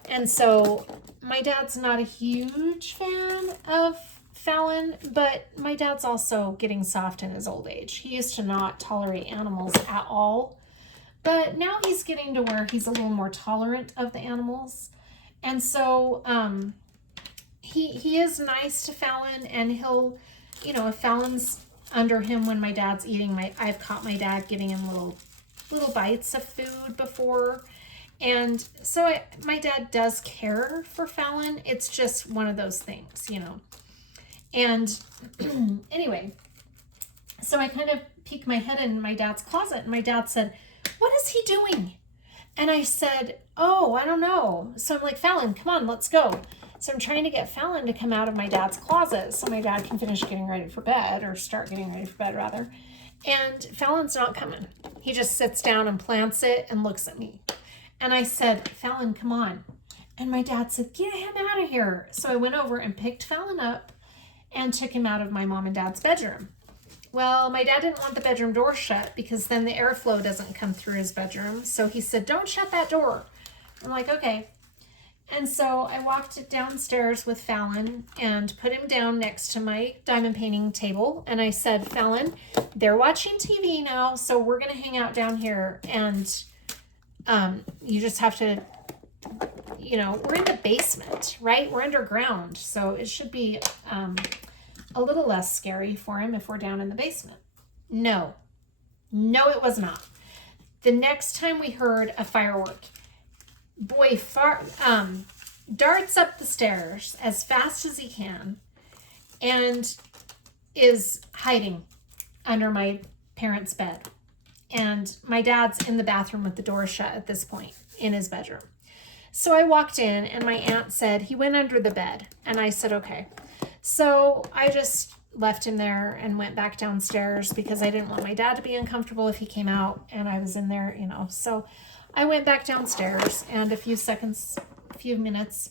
And so my dad's not a huge fan of Fallon, but my dad's also getting soft in his old age. He used to not tolerate animals at all, but now he's getting to where he's a little more tolerant of the animals. And so he is nice to Fallon, and he'll, you know, if Fallon's under him when my dad's eating, I've caught my dad giving him little bites of food before. And so my dad does care for Fallon. It's just one of those things, you know. And anyway, so I kind of peeked my head in my dad's closet, and my dad said, "What is he doing?" And I said, "Oh, I don't know." So I'm like, "Fallon, come on, let's go." So I'm trying to get Fallon to come out of my dad's closet so my dad can finish getting ready for bed, or start getting ready for bed rather. And Fallon's not coming. He just sits down and plants it and looks at me. And I said, "Fallon, come on." And my dad said, "Get him out of here." So I went over and picked Fallon up and took him out of my mom and dad's bedroom. Well, my dad didn't want the bedroom door shut because then the airflow doesn't come through his bedroom. So he said, "Don't shut that door." I'm like, okay. And so I walked downstairs with Fallon and put him down next to my diamond painting table. And I said, "Fallon, they're watching TV now, so we're going to hang out down here. And you just have to, you know, we're in the basement, right? We're underground. So it should be a little less scary for him if we're down in the basement." No, it was not. The next time we heard a firework, boy darts up the stairs as fast as he can and is hiding under my parents' bed. And my dad's in the bathroom with the door shut at this point in his bedroom. So I walked in and my aunt said he went under the bed. And I said, okay. So I just left him there and went back downstairs because I didn't want my dad to be uncomfortable if he came out and I was in there, you know. So I went back downstairs, and a few minutes,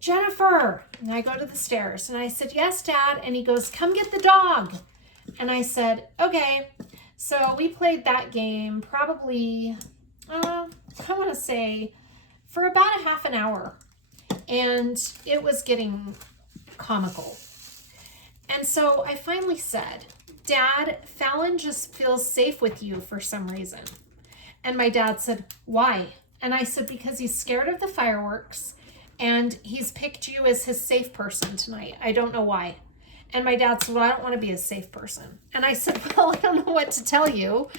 "Jennifer," and I go to the stairs and I said, "Yes, Dad." And he goes, "Come get the dog." And I said, okay. So we played that game probably, I want to say for about a half an hour, and it was getting comical. And so I finally said, "Dad, Fallon just feels safe with you for some reason." And my dad said, "Why?" And I said, "Because he's scared of the fireworks and he's picked you as his safe person tonight. I don't know why." And my dad said, "Well, I don't want to be a safe person." And I said, "Well, I don't know what to tell you."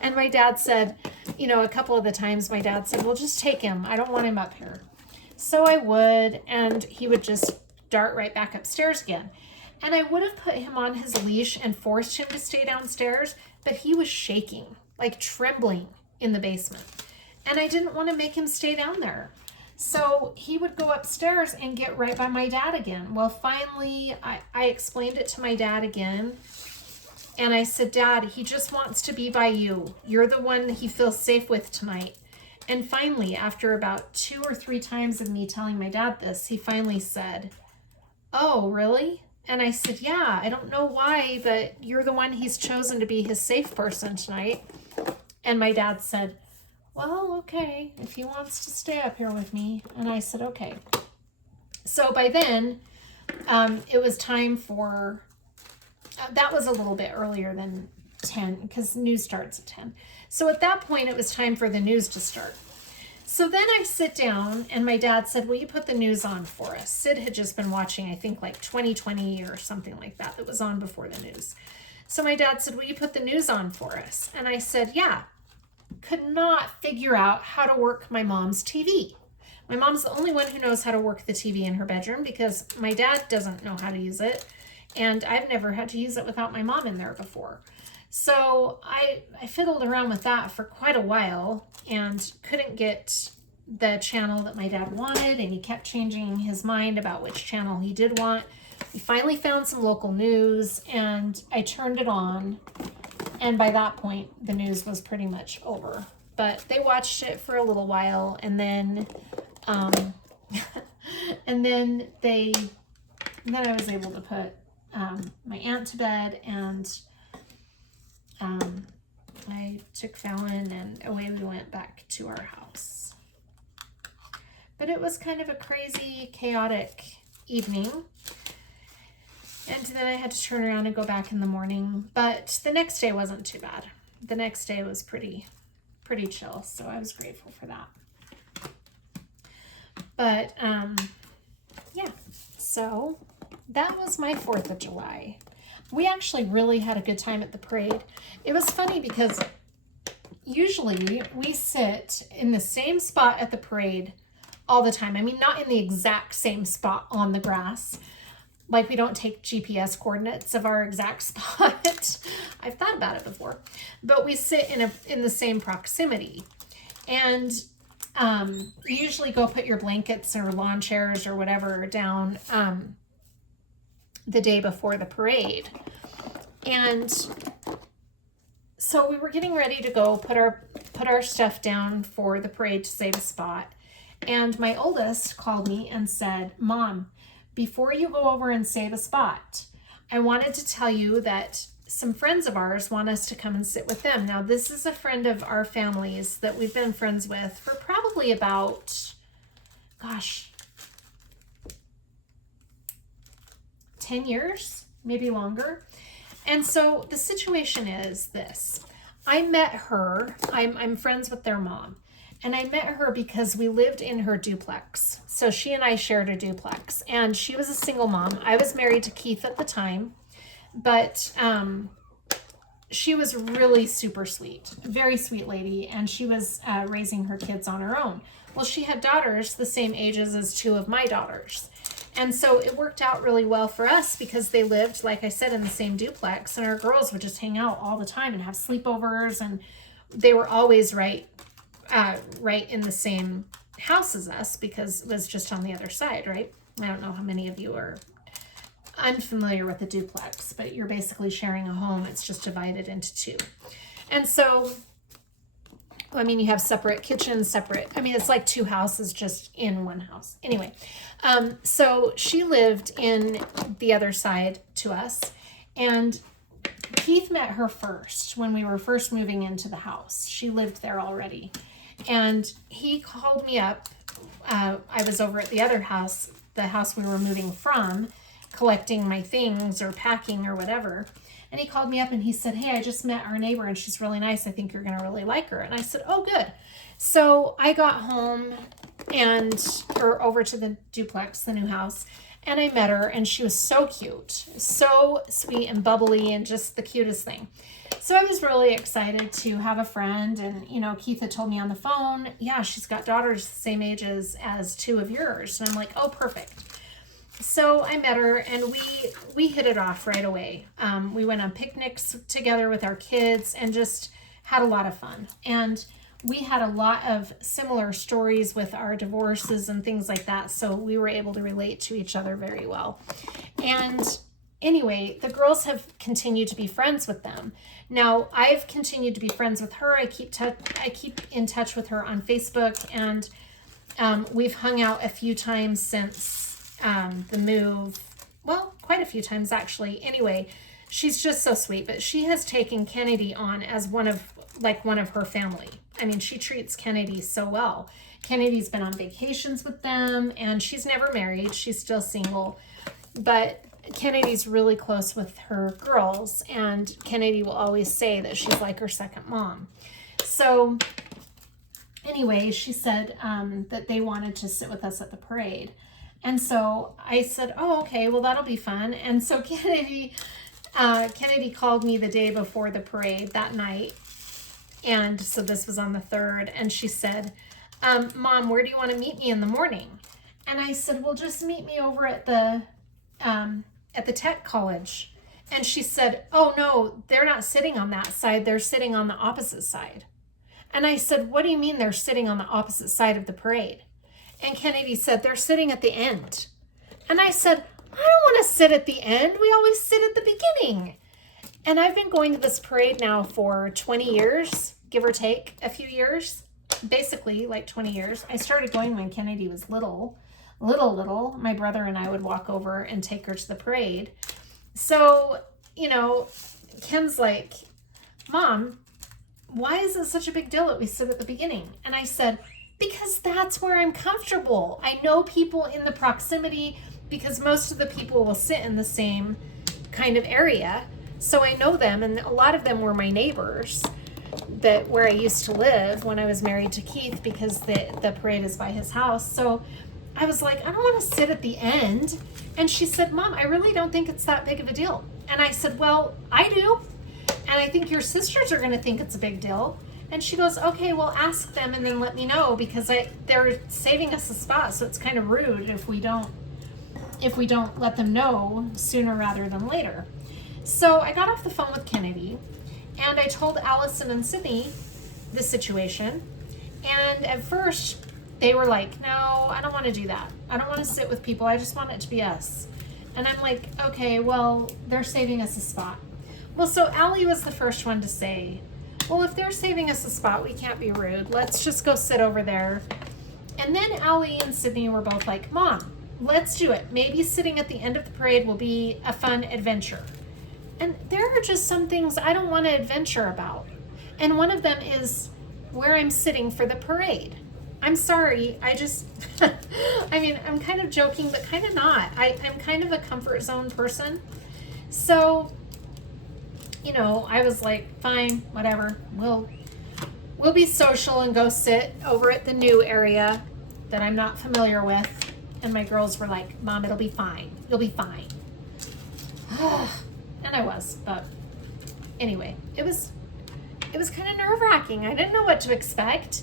And my dad said, you know, a couple of the times my dad said, "Well, just take him. I don't want him up here." So I would, and he would just dart right back upstairs again. And I would have put him on his leash and forced him to stay downstairs, but he was shaking, like trembling in the basement. And I didn't want to make him stay down there. So he would go upstairs and get right by my dad again. Well, finally, I explained it to my dad again. And I said, "Dad, he just wants to be by you. You're the one he feels safe with tonight." And finally, after about 2 or 3 times of me telling my dad this, he finally said, "Oh, really?" And I said, "Yeah, I don't know why, but you're the one he's chosen to be his safe person tonight." And my dad said, "Well, okay, if he wants to stay up here with me." And I said, okay. So by then, it was time for, that was a little bit earlier than 10 because news starts at 10. So at that point, it was time for the news to start. So then I sit down and my dad said, "Will you put the news on for us?" Sid had just been watching, I think like 2020 or something like that was on before the news. So my dad said, "Will you put the news on for us?" And I said, yeah. Could not figure out how to work my mom's TV. My mom's the only one who knows how to work the TV in her bedroom because my dad doesn't know how to use it. And I've never had to use it without my mom in there before. So I fiddled around with that for quite a while and couldn't get the channel that my dad wanted. And he kept changing his mind about which channel he did want. We finally found some local news and I turned it on. And by that point, the news was pretty much over. But they watched it for a little while, and then, then I was able to put my aunt to bed, and I took Fallon, and away we went back to our house. But it was kind of a crazy, chaotic evening. And then I had to turn around and go back in the morning. But the next day wasn't too bad. The next day was pretty chill, so I was grateful for that. But yeah, so that was my 4th of July. We actually really had a good time at the parade. It was funny because usually we sit in the same spot at the parade all the time. I mean, not in the exact same spot on the grass. Like, we don't take GPS coordinates of our exact spot. I've thought about it before. But we sit in the same proximity. And you usually go put your blankets or lawn chairs or whatever down the day before the parade. And so we were getting ready to go put our stuff down for the parade to save a spot. And my oldest called me and said, "Mom, before you go over and save a spot, I wanted to tell you that some friends of ours want us to come and sit with them." Now, this is a friend of our family's that we've been friends with for probably about, 10 years, maybe longer. And so the situation is this. I met her, I'm friends with their mom. And I met her because we lived in her duplex. So she and I shared a duplex. And she was a single mom. I was married to Keith at the time. But she was really super sweet. Very sweet lady. And she was raising her kids on her own. Well, she had daughters the same ages as 2 of my daughters. And so it worked out really well for us because they lived, like I said, in the same duplex. And our girls would just hang out all the time and have sleepovers. And they were always right in the same house as us because it was just on the other side, right? I don't know how many of you are unfamiliar with a duplex, but you're basically sharing a home. It's just divided into 2. And so, I mean, you have separate kitchens, it's like 2 houses just in one house. Anyway, so she lived in the other side to us, and Keith met her first when we were first moving into the house. She lived there already. And he called me up. I was over at the other house, the house we were moving from, collecting my things or packing or whatever. And he called me up and he said, "Hey, I just met our neighbor and she's really nice. I think you're going to really like her." And I said, "Oh, good." So I got home or over to the duplex, the new house, and I met her, and she was so cute, so sweet and bubbly and just the cutest thing. So I was really excited to have a friend, and, Keith had told me on the phone, "Yeah, she's got daughters the same ages as 2 of yours." And I'm like, "Oh, perfect." So I met her, and we hit it off right away. We went on picnics together with our kids and just had a lot of fun. And we had a lot of similar stories with our divorces and things like that, so we were able to relate to each other very well. And anyway, the girls have continued to be friends with them. Now, I've continued to be friends with her. I keep in touch with her on Facebook, and we've hung out a few times since the move. Well, quite a few times, actually. Anyway, she's just so sweet, but she has taken Kennedy on as one of her family. I mean, she treats Kennedy so well. Kennedy's been on vacations with them, and she's never married. She's still single, but Kennedy's really close with her girls, and Kennedy will always say that she's like her second mom. So anyway, she said that they wanted to sit with us at the parade. And so I said, "Oh, okay, well, that'll be fun." And so Kennedy called me the day before the parade that night. And so this was on the 3rd. And she said, "Mom, where do you want to meet me in the morning?" And I said, "Well, just meet me over at the tech college." And she said, "Oh, no, they're not sitting on that side. They're sitting on the opposite side." And I said, "What do you mean they're sitting on the opposite side of the parade?" And Kennedy said, "They're sitting at the end." And I said, "I don't want to sit at the end. We always sit at the beginning." And I've been going to this parade now for 20 years, give or take a few years, basically like 20 years. I started going when Kennedy was little. My brother and I would walk over and take her to the parade. So, Ken's like, "Mom, why is it such a big deal that we sit at the beginning? And I said, because that's where I'm comfortable. I know people in the proximity because most of the people will sit in the same kind of area. So I know them, and a lot of them were my neighbors that where I used to live when I was married to Keith, because the parade is by his house. So I was like, I don't want to sit at the end. And she said, Mom, I really don't think it's that big of a deal. And I said, well, I do. And I think your sisters are going to think it's a big deal. And she goes, okay, well, ask them and then let me know, because they're saving us a spot. So it's kind of rude if we don't let them know sooner rather than later. So I got off the phone with Kennedy, and I told Allison and Sydney the situation. And at first they were like, no, I don't want to do that. I don't want to sit with people. I just want it to be us. And I'm like, okay, well, they're saving us a spot. Well, so Allie was the first one to say, well, if they're saving us a spot, we can't be rude. Let's just go sit over there. And then Allie and Sydney were both like, Mom, let's do it. Maybe sitting at the end of the parade will be a fun adventure. And there are just some things I don't want to adventure about. And one of them is where I'm sitting for the parade. I'm sorry, I mean, I'm kind of joking, but kind of not. I'm kind of a comfort zone person. So, you know, I was like, fine, whatever. We'll be social and go sit over at the new area that I'm not familiar with. And my girls were like, Mom, it'll be fine. You'll be fine. And I was, but anyway, it was kind of nerve-wracking. I didn't know what to expect.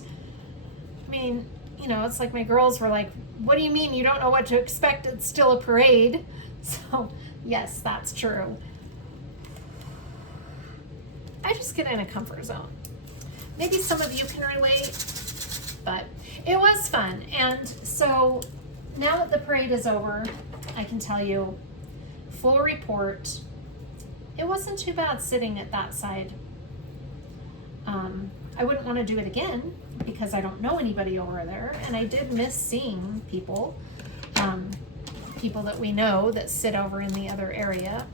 I mean, you know, it's like my girls were like, what do you mean you don't know what to expect? It's still a parade. So yes, that's true. I just get in a comfort zone. Maybe some of you can relate, but it was fun. And so now that the parade is over, I can tell you, full report, it wasn't too bad sitting at that side. I wouldn't want to do it again because I don't know anybody over there, and I did miss seeing people, people that we know that sit over in the other area,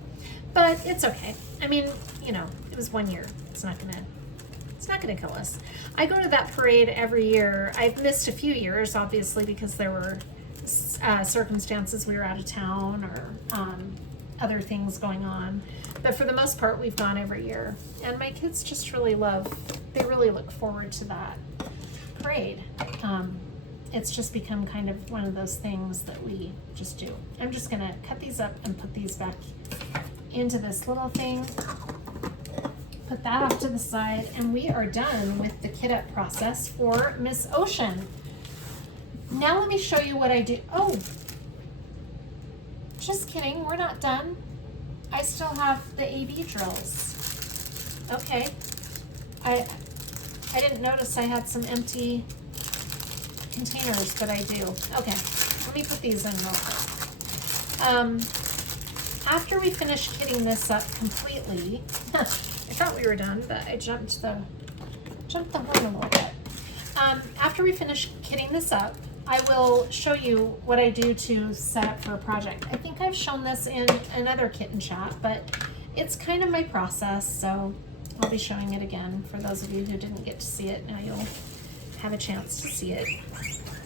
but it's okay. I mean, you know, it was 1 year. It's not gonna kill us. I go to that parade every year. I've missed a few years, obviously, because there were circumstances, we were out of town or other things going on. But for the most part, we've gone every year. And my kids just really they really look forward to that parade. It's just become kind of one of those things that we just do. I'm just gonna cut these up and put these back into this little thing. Put that off to the side, and we are done with the kit up process for Miss Ocean. Now let me show you what I do. Oh, just kidding, we're not done. I still have the AB drills. Okay, I didn't notice I had some empty containers, but I do. Okay, let me put these in real quick. After we finish kitting this up completely, I thought we were done, but I jumped the horn a little bit. After we finish kitting this up, I will show you what I do to set up for a project. I think I've shown this in another kitten chat, but it's kind of my process, so I'll be showing it again for those of you who didn't get to see it. Now you'll have a chance to see it.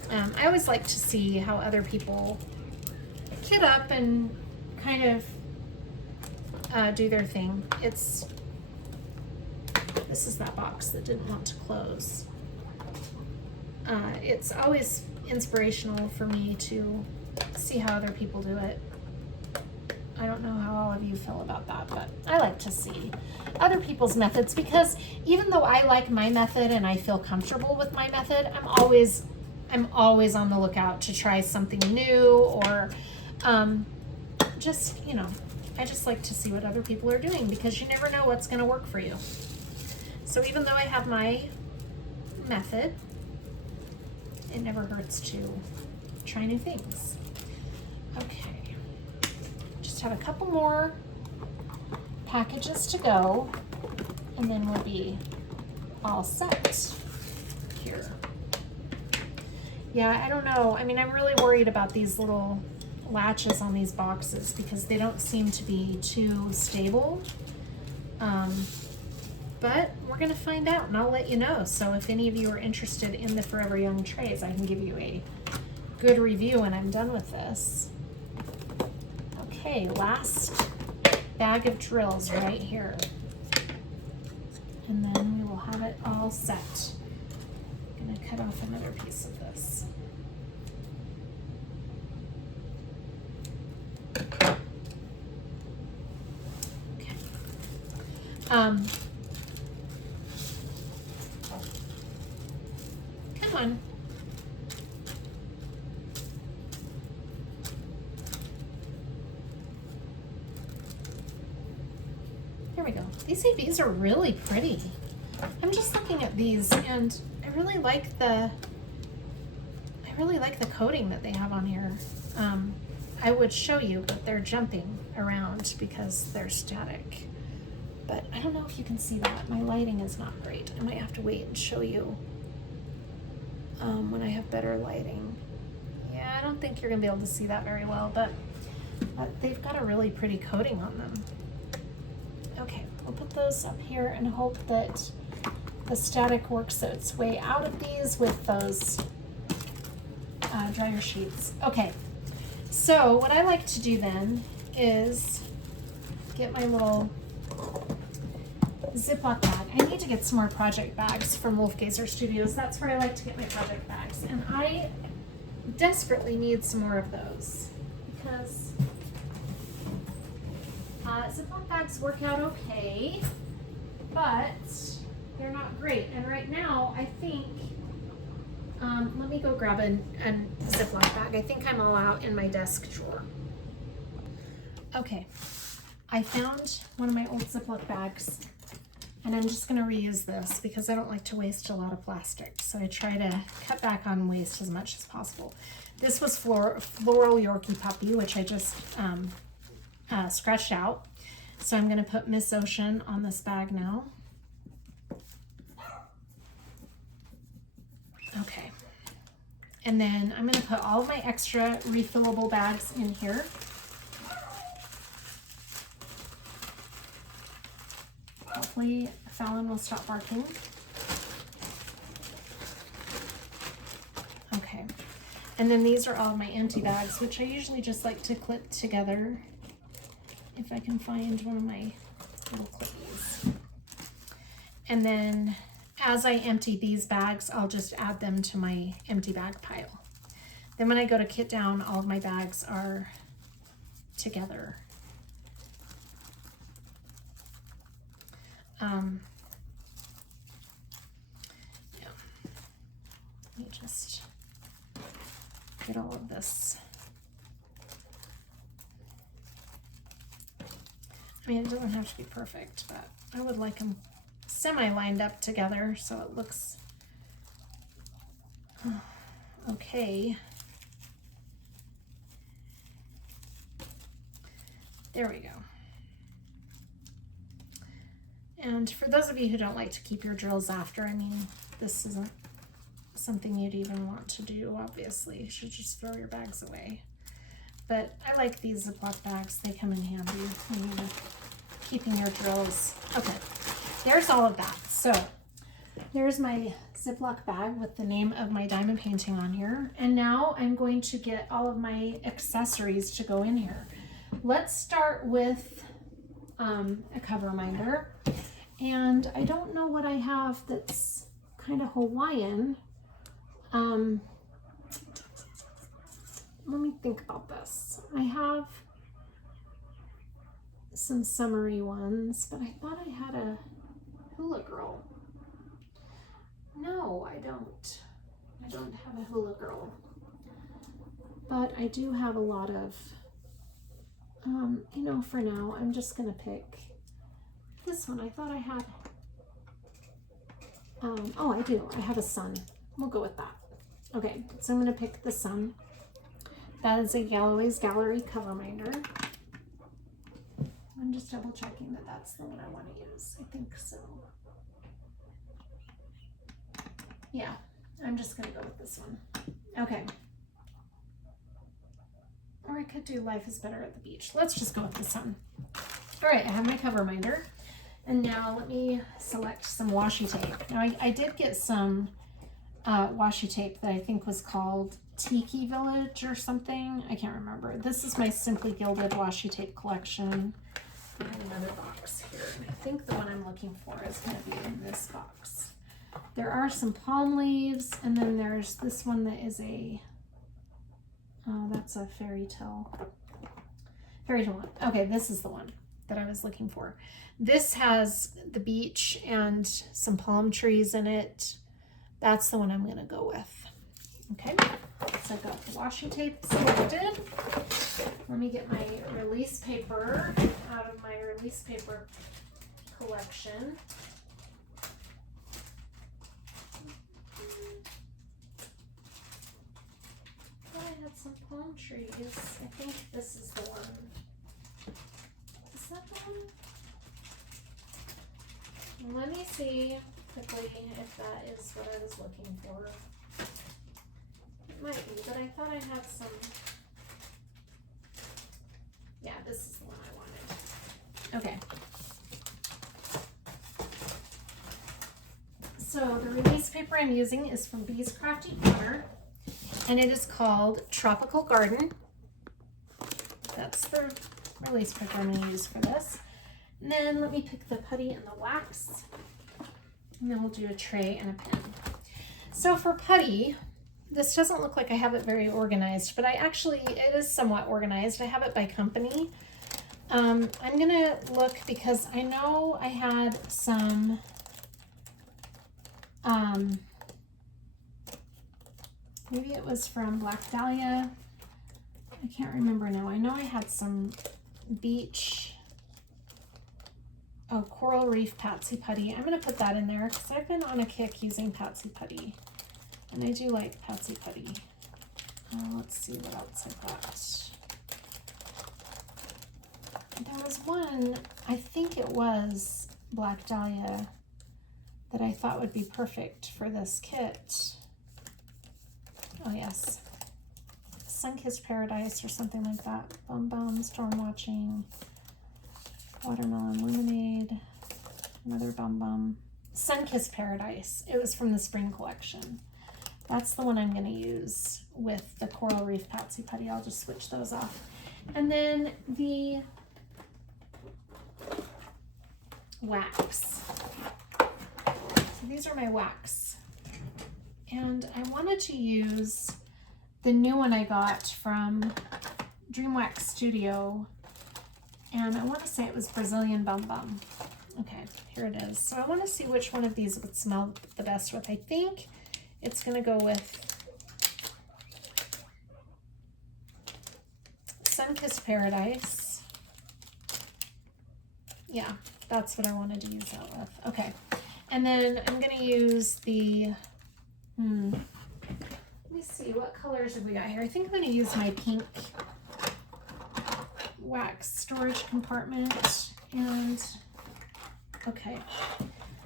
I always like to see how other people kit up and kind of do their thing. This is that box that didn't want to close. It's always inspirational for me to see how other people do it. I don't know how all of you feel about that, but I like to see other people's methods, because even though I like my method and I feel comfortable with my method, I'm always on the lookout to try something new, or just, you know, I just like to see what other people are doing, because you never know what's going to work for you. So even though I have my method, it never hurts to try new things. Okay, just have a couple more packages to go, and then we'll be all set here. Yeah, I don't know. I mean, I'm really worried about these little latches on these boxes because they don't seem to be too stable. but we're gonna find out and I'll let you know. So if any of you are interested in the Forever Young trays, I can give you a good review when I'm done with this. Okay, last bag of drills right here. And then we will have it all set. I'm gonna cut off another piece of this. Okay. Come on. There we go. These ABs are really pretty. I'm just looking at these and I really like the coating that they have on here. I would show you, but they're jumping around because they're static. But I don't know if you can see that. My lighting is not great. I might have to wait and show you when I have better lighting. Yeah, I don't think you're gonna be able to see that very well, but they've got a really pretty coating on them. Okay, we'll put those up here and hope that the static works its way out of these with those dryer sheets. Okay, so what I like to do then is get my little Ziploc bag. I need to get some more project bags from Wolfgazer Studios. That's where I like to get my project bags. And I desperately need some more of those because Ziploc bags work out okay, but they're not great. And right now, I think, let me go grab a Ziploc bag. I think I'm all out in my desk drawer. Okay, I found one of my old Ziploc bags, and I'm just gonna reuse this because I don't like to waste a lot of plastic. So I try to cut back on waste as much as possible. This was Floral Yorkie Puppy, which I just scratched out. So I'm gonna put Miss Ocean on this bag now. Okay. And then I'm gonna put all of my extra refillable bags in here. Hopefully Fallon will stop barking. Okay. And then these are all of my empty bags, which I usually just like to clip together if I can find one of my little clippies. And then as I empty these bags, I'll just add them to my empty bag pile. Then when I go to kit down, all of my bags are together. Yeah. Let me just get all of this. I mean, it doesn't have to be perfect, but I would like them semi-lined up together so it looks okay. There we go. And for those of you who don't like to keep your drills after, I mean, this isn't something you'd even want to do, obviously. You should just throw your bags away. But I like these Ziploc bags. They come in handy when you're keeping your drills. Okay, there's all of that. So there's my Ziploc bag with the name of my diamond painting on here. And now I'm going to get all of my accessories to go in here. Let's start with a cover minder. And I don't know what I have that's kind of Hawaiian. Let me think about this. I have some summery ones, but I thought I had a hula girl. No, I don't. I don't have a hula girl. But I do have a lot of, you know, for now, I'm just gonna pick this one. I thought I had, oh, I do. I have a sun. We'll go with that. Okay, so I'm gonna pick the sun. That is a Galloway's Gallery cover minder. I'm just double checking that that's the one I want to use. I think so. Yeah, I'm just gonna go with this one. Okay. Or I could do Life is Better at the Beach. Let's just go with this one. All right, I have my cover minder. And now let me select some washi tape. Now I did get some washi tape that I think was called Tiki Village or something. I can't remember. This is my Simply Gilded washi tape collection. I have another box here. I think the one I'm looking for is going to be in this box. There are some palm leaves, and then there's this one that is a, oh, that's a fairy tale one. Okay, this is the one that I was looking for. This has the beach and some palm trees in it. That's the one I'm going to go with. Okay, so I've got the washi tape selected. Let me get my release paper out of my release paper collection. Oh, I had some palm trees. I think this is the one. Is that the one? Let me see quickly if that is what I was looking for. It might be, but I thought I had some. Yeah, this is the one I wanted. Okay. So the release paper I'm using is from Bee's Crafty Corner, and it is called Tropical Garden. That's the release paper I'm going to use for this. And then let me pick the putty and the wax, and then we'll do a tray and a pen. So for putty, this doesn't look like I have it very organized, but it is somewhat organized. I have it by company. I'm gonna look because I know I had some, maybe it was from Black Dahlia. I can't remember now. I know I had some beach, Coral Reef Patsy Putty. I'm gonna put that in there because I've been on a kick using Patsy Putty. And I do like Patsy Putty. Let's see what else I've got. There was one, I think it was Black Dahlia, that I thought would be perfect for this kit. Oh yes. Sunkissed Paradise or something like that. Bum Bum, Storm Watching, Watermelon Lemonade, another Bum Bum. Sunkissed Paradise. It was from the spring collection. That's the one I'm going to use with the Coral Reef Patsy Putty. I'll just switch those off. And then the wax. So these are my wax. And I wanted to use the new one I got from Dream Wax Studio. And I want to say it was Brazilian Bum Bum. Okay, here it is. So I want to see which one of these would smell the best with. I think it's going to go with Sunkissed Paradise. Yeah, that's what I wanted to use that with. Okay, and then I'm going to use the, let me see, what colors have we got here? I think I'm going to use my pink wax storage compartment. And, okay,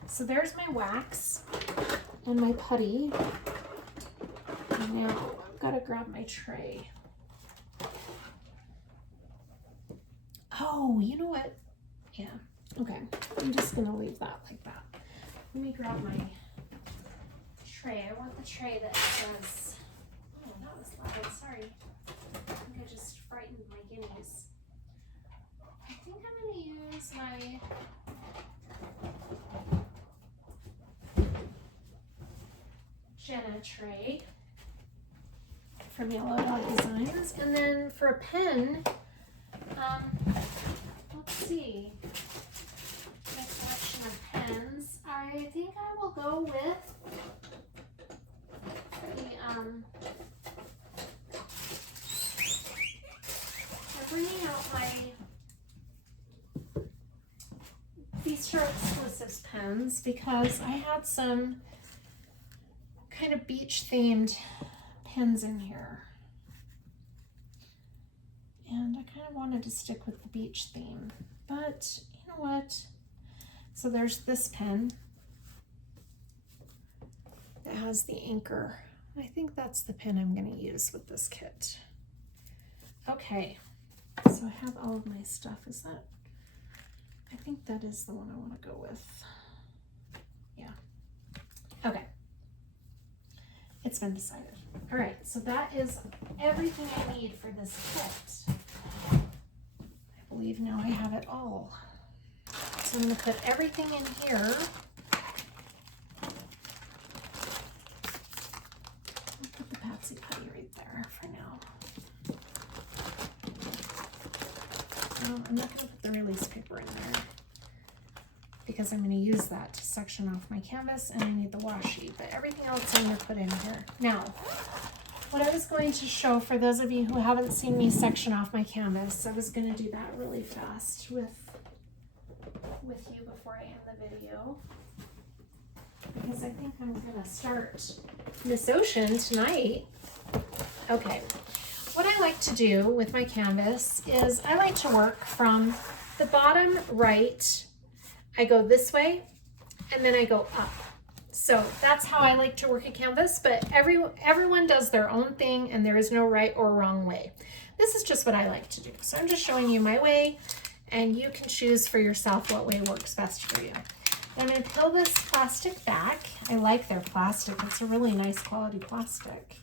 so there's my wax and my putty. And now I've got to grab my tray. Oh, you know what? Yeah, okay. I'm just going to leave that like that. Let me grab my tray. I want the tray that says, oh, that was loud. Sorry. I think I just frightened my guineas. I think I'm going to use my Jenna tray from Yellow Dog Designs. And then for a pen, let's see, my collection of pens. I think I will go with the, I'm bringing out my Bistro Exclusives pens because I had some kind of beach themed pens in here. And I kind of wanted to stick with the beach theme, but you know what? So there's this pen that has the anchor. I think that's the pen I'm going to use with this kit. Okay, so I have all of my stuff. Is that I think that is the one I want to go with. Yeah. Okay. It's been decided. All right, so that is everything I need for this kit. I believe now I have it all. So I'm going to put everything in here. I'll put the Patsy Putty right there for now. I'm not going to put the release paper in there because I'm going to use that to section off my canvas and I need the washi, but everything else I'm going to put in here. Now, what I was going to show for those of you who haven't seen me section off my canvas, I was going to do that really fast with you before I end the video, because I think I'm going to start Miss Ocean tonight. Okay, what I like to do with my canvas is I like to work from the bottom right. I go this way and then I go up. So that's how I like to work a canvas, but everyone does their own thing and there is no right or wrong way. This is just what I like to do. So I'm just showing you my way and you can choose for yourself what way works best for you. I'm going to peel this plastic back. I like their plastic. It's a really nice quality plastic.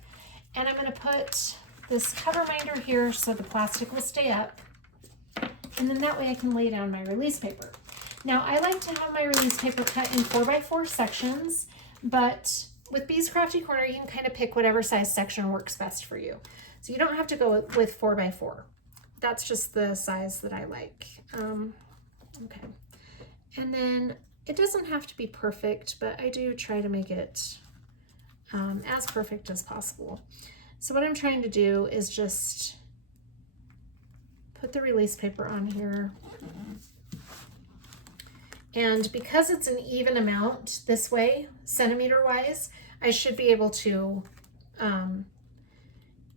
And I'm going to put this cover minder here so the plastic will stay up. And then that way I can lay down my release paper. Now, I like to have my release paper cut in 4x4 sections, but with Bee's Crafty Corner, you can kind of pick whatever size section works best for you. So you don't have to go with 4x4. That's just the size that I like. Okay. And then it doesn't have to be perfect, but I do try to make it as perfect as possible. So what I'm trying to do is just put the release paper on here. And because it's an even amount this way, centimeter wise, I should be able to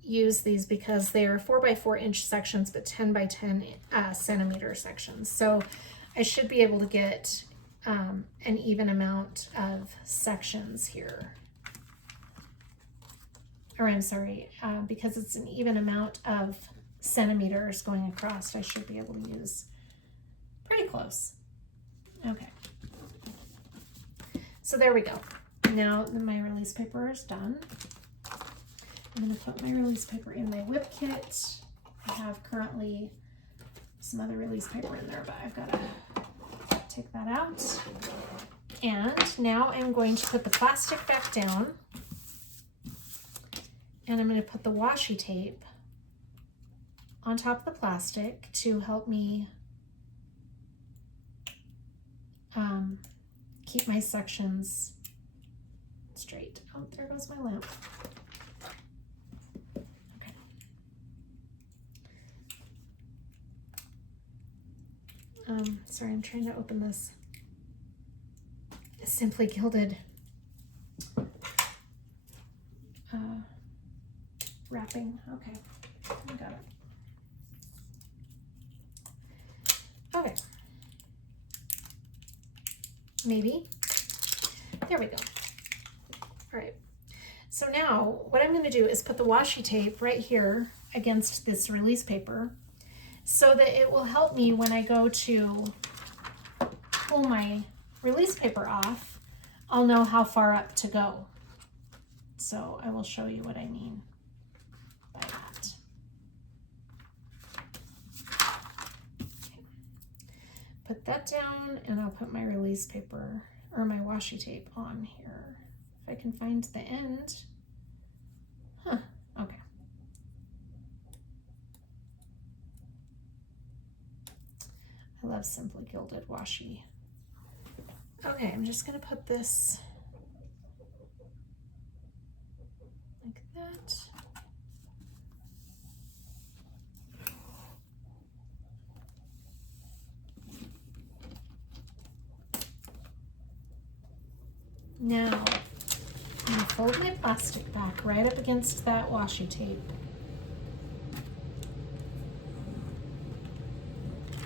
use these because they are 4x4 inch sections, but 10x10 centimeter sections. So I should be able to get an even amount of sections here. Or I'm sorry, because it's an even amount of centimeters going across, I should be able to use pretty close. Okay, so there we go. Now that my release paper is done, I'm going to put my release paper in my whip kit. I have currently some other release paper in there, but I've got to take that out. And now I'm going to put the plastic back down, and I'm going to put the washi tape on top of the plastic to help me keep my sections straight. Oh, there goes my lamp. Okay. Sorry, I'm trying to open this Simply Gilded wrapping. Okay, I got it. Okay. Maybe. There we go. All right. So now what I'm going to do is put the washi tape right here against this release paper so that it will help me when I go to pull my release paper off. I'll know how far up to go. So I will show you what I mean by that. Put that down and I'll put my release paper or my washi tape on here. If I can find the end. Huh, okay. I love Simply Gilded washi. Okay, I'm just gonna put this like that. Now, I'm going to fold my plastic back right up against that washi tape.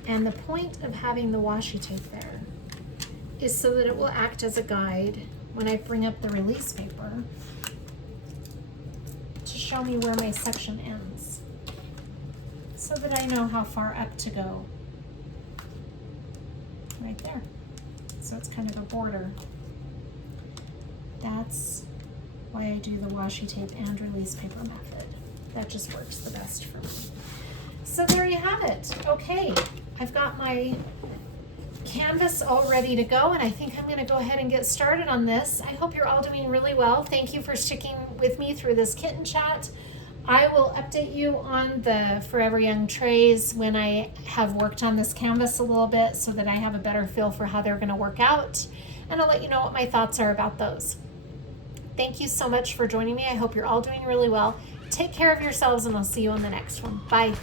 And the point of having the washi tape there is so that it will act as a guide when I bring up the release paper to show me where my section ends, so that I know how far up to go. right there. So it's kind of a border. That's why I do the washi tape and release paper method. That just works the best for me. So there you have it. Okay, I've got my canvas all ready to go, and I think I'm gonna go ahead and get started on this. I hope you're all doing really well. Thank you for sticking with me through this kitten chat. I will update you on the Forever Young trays when I have worked on this canvas a little bit so that I have a better feel for how they're gonna work out, and I'll let you know what my thoughts are about those. Thank you so much for joining me. I hope you're all doing really well. Take care of yourselves, and I'll see you on the next one. Bye.